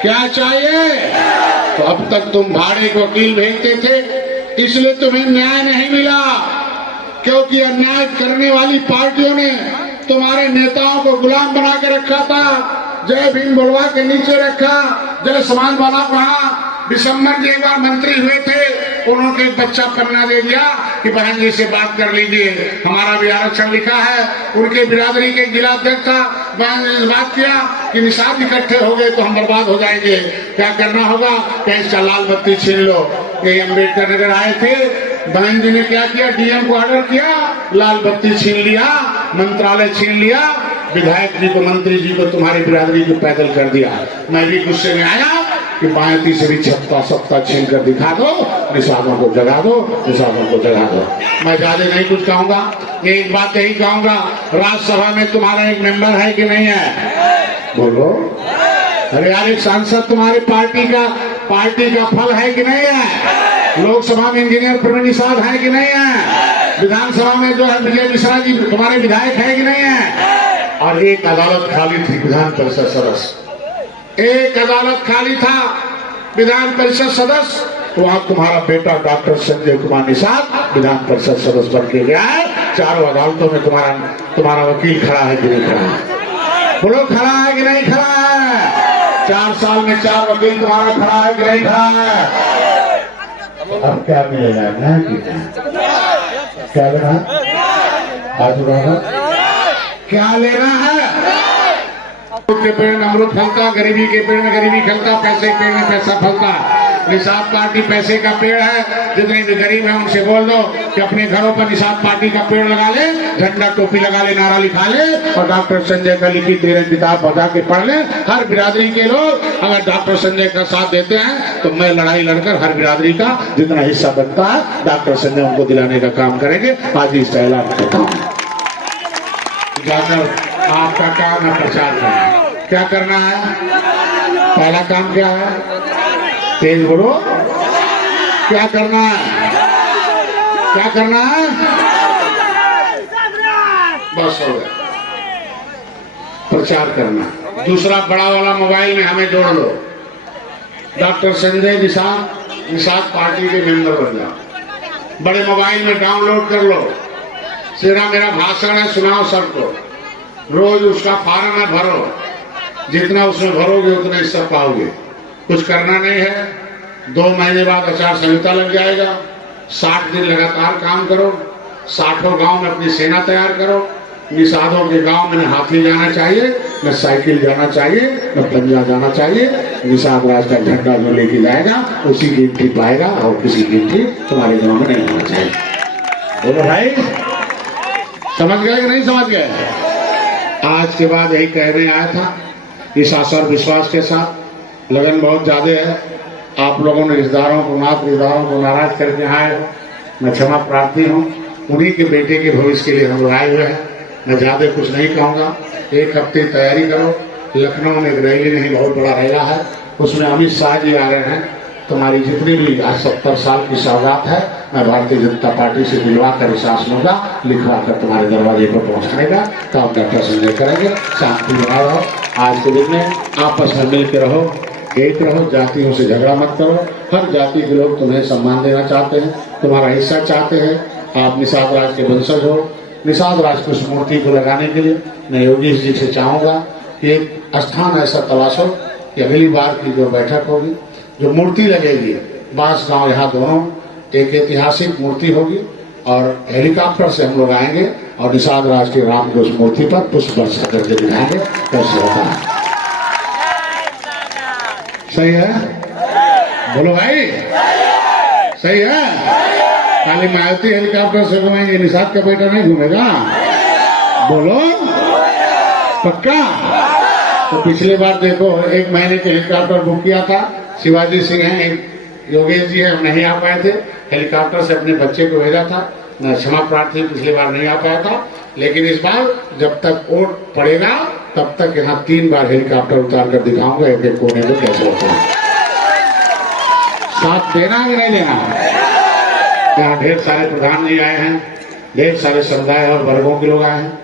क्या चाहिए? तो अब तक तुम भाड़े को वकील भेजते थे, इसलिए तुम्हें न्याय नहीं मिला, क्योंकि अन्याय करने वाली पार्टियों ने तुम्हारे नेताओं को गुलाम बना के रखा था। जय भीम बोलवा के नीचे रखा, जय समान वाला कहा। दिसंबर जी एक बार मंत्री हुए थे, उन्होंने एक बच्चा पन्ना दे दिया कि बहन जी से बात कर लीजिए, हमारा भी आरक्षण लिखा है। उनके बिरादरी के जिला अध्यक्ष था, बहन जी ने बात किया कि निषाद इकट्ठे हो गए तो हम बर्बाद हो जाएंगे, क्या करना होगा? कैसा लाल बत्ती छीन लो। ये अम्बेडकर नगर आए थे, बहन जी ने क्या किया? डीएम को ऑर्डर किया, लाल बत्ती छीन लिया, मंत्रालय छीन लिया, विधायक जी को, मंत्री जी को, तुम्हारी बिरादरी को पैदल कर दिया। मैं भी गुस्से में आया कि मायावती से भी छत्ता सत्ता छीन कर दिखा दो, निषादों को जगा दो, निषादों को जगा दो। मैं ज्यादा नहीं कुछ कहूंगा, एक बात यही कहूंगा, राज्यसभा में तुम्हारा एक मेंबर है कि नहीं है? बोलो। अरे यार, एक सांसद तुम्हारी पार्टी का फल है कि नहीं है? लोकसभा में इंजीनियर प्रवीण निषाद है कि नहीं है? विधानसभा में जो है विजय मिश्रा जी तुम्हारे विधायक है कि नहीं है? और एक अदालत खाली थी, विधान परिषद सदस्य, एक अदालत खाली था, विधान परिषद सदस्य, वहां तुम्हारा बेटा डॉक्टर संजय कुमार निषाद विधान परिषद सदस्य बन के गया है। 4 अदालतों में तुम्हारा वकील खड़ा है कि नहीं खड़ा है? बोलो, खड़ा है कि नहीं खड़ा है? 4 साल में 4 वकील तुम्हारा खड़ा है कि नहीं खड़ा है? अब क्या मिलेगा? न्याय की क्या लेना है? क्या लेना है? के पेड़ में अमरूद फलता, गरीबी के पेड़ में गरीबी फलता, पैसे के पेड़ में पैसा फलता। निषाद पार्टी पैसे का पेड़ है। जितने भी गरीब हैं उनसे बोल दो कि अपने घरों पर निषाद पार्टी का पेड़ लगा ले, झंडा टोपी लगा ले, नारा लिखा ले और डॉक्टर संजय का लिखी 13 किताब बजा के पढ़ ले। हर बिरादरी के लोग अगर डॉक्टर संजय का साथ देते हैं तो मैं लड़ाई लड़कर हर बिरादरी का जितना हिस्सा बनता है डॉक्टर संजय उनको दिलाने का काम करेंगे। आज इस ऐलान करता हूँ। जाकर आपका काम है प्रचार करना। क्या करना है? पहला काम क्या है? तेज बोलो। क्या करना है? क्या करना है? बस हो गया। प्रचार करना। दूसरा बड़ा वाला मोबाइल में हमें जोड़ लो। डॉक्टर संजय निषाद पार्टी के मेंबर बन जाओ। बड़े मोबाइल में डाउनलोड कर लो। सीधा मेरा भाषण है, सुनाओ सबको। रोज उसका फॉर्म है, भरो। जितना उसमें भरोगे उतना हिस्सा पाओगे। कुछ करना नहीं है। 2 महीने बाद आचार संहिता लग जाएगा। 60 दिन लगातार काम करो। 60 गांव में अपनी सेना तैयार करो। निषादों के गांव में न हाथी जाना चाहिए, न साइकिल जाना चाहिए, न पंजा जाना चाहिए। निषाद राज का झंडा जो लेके जाएगा उसी की एंट्री पाएगा और किसी की एंट्री तुम्हारे गांव में नहीं होना चाहिए। बोलो भाई, समझ गए कि नहीं समझ गए? आज के बाद यही कहने आया था। इस आशा और विश्वास के साथ लगन बहुत ज्यादा है। आप लोगों ने रिश्तेदारों को नाराज करके आए हो, मैं क्षमा प्रार्थी हूँ। उन्हीं के बेटे के भविष्य के लिए हम लोग आए हुए हैं। मैं ज्यादा कुछ नहीं कहूँगा। 1 हफ्ते तैयारी करो। लखनऊ में एक रैली नहीं बहुत बड़ा रैला है, उसमें अमित शाह जी आ रहे हैं। तुम्हारी जितनी भी आज 70 साल की सौगात है मैं भारतीय जनता पार्टी से दिलवा कर विश्वास लूंगा, लिखवा कर तुम्हारे दरवाजे पर पहुंचाने का काम डॉक्टर संजय करेंगे। शांति बना रहो। आज के दिन में आपस में मिल के रहो, एक रहो, जातियों से झगड़ा मत करो। हर जाति के लोग तुम्हें सम्मान देना चाहते हैं, तुम्हारा हिस्सा चाहते हैं। आप निषाद राज के वंशज हो। निषाद राज को उस मूर्ति को लगाने के लिए मैं योगेश जी से चाहूंगा कि एक स्थान ऐसा तलाशो कि अगली बार की जो बैठक होगी, जो मूर्ति लगेगी, बांस गांव यहाँ दोनों एक ऐतिहासिक मूर्ति होगी और हेलीकॉप्टर से हम लोग आएंगे और निषाद राज के राम की उस मूर्ति पर पुष्प वर्षा करके दिखाएंगे। कैसे होता है? सही है? बोलो भाई, सही है? खाली मायावती हेलीकॉप्टर से घुमाएंगे, निषाद का बेटा नहीं घूमेगा। बोलो पक्का? तो पिछले बार देखो 1 महीने के हेलीकॉप्टर बुक किया था। शिवाजी सिंह हैं, योगेश जी हैं, हम नहीं आ पाए थे। हेलीकॉप्टर से अपने बच्चे को भेजा था। मैं क्षमा प्रार्थी, पिछली बार नहीं आ पाया था। लेकिन इस बार जब तक वोट पड़ेगा तब तक यहाँ 3 बार हेलीकॉप्टर उतार कर दिखाऊंगा एक एक कोने को कैसे होता है। साथ देना कि नहीं देना? यहाँ ढेर सारे प्रधान जी आए हैं, ढेर सारे समुदाय और वर्गों के लोग आए हैं।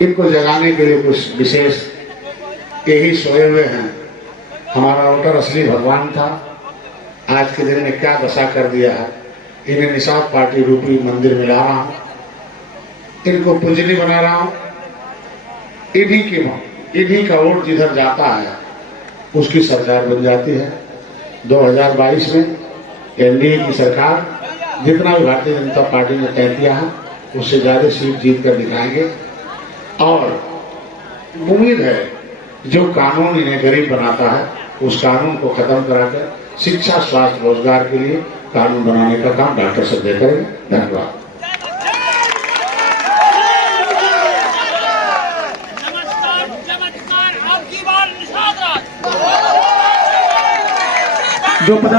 इनको जगाने के लिए कुछ विशेष यही सोए हुए हैं। हमारा वोटर असली भगवान था, आज के दिन में क्या दशा कर दिया है। इन्हें निषाद पार्टी रूपी मंदिर में ला रहा हूं, इनको पूजनी बना रहा हूं। इन्हीं का वोट जिधर जाता है उसकी सरकार बन जाती है। 2022 में एनडीए की सरकार जितना भी भारतीय जनता पार्टी ने तय किया है उससे ज्यादा सीट जीत कर दिखाएंगे। और उम्मीद है जो कानून इन्हें गरीब बनाता है उस कानून को खत्म कराकर शिक्षा, स्वास्थ्य, रोजगार के लिए कानून बनाने का काम डॉक्टर संजय करेंगे। धन्यवाद। जो पता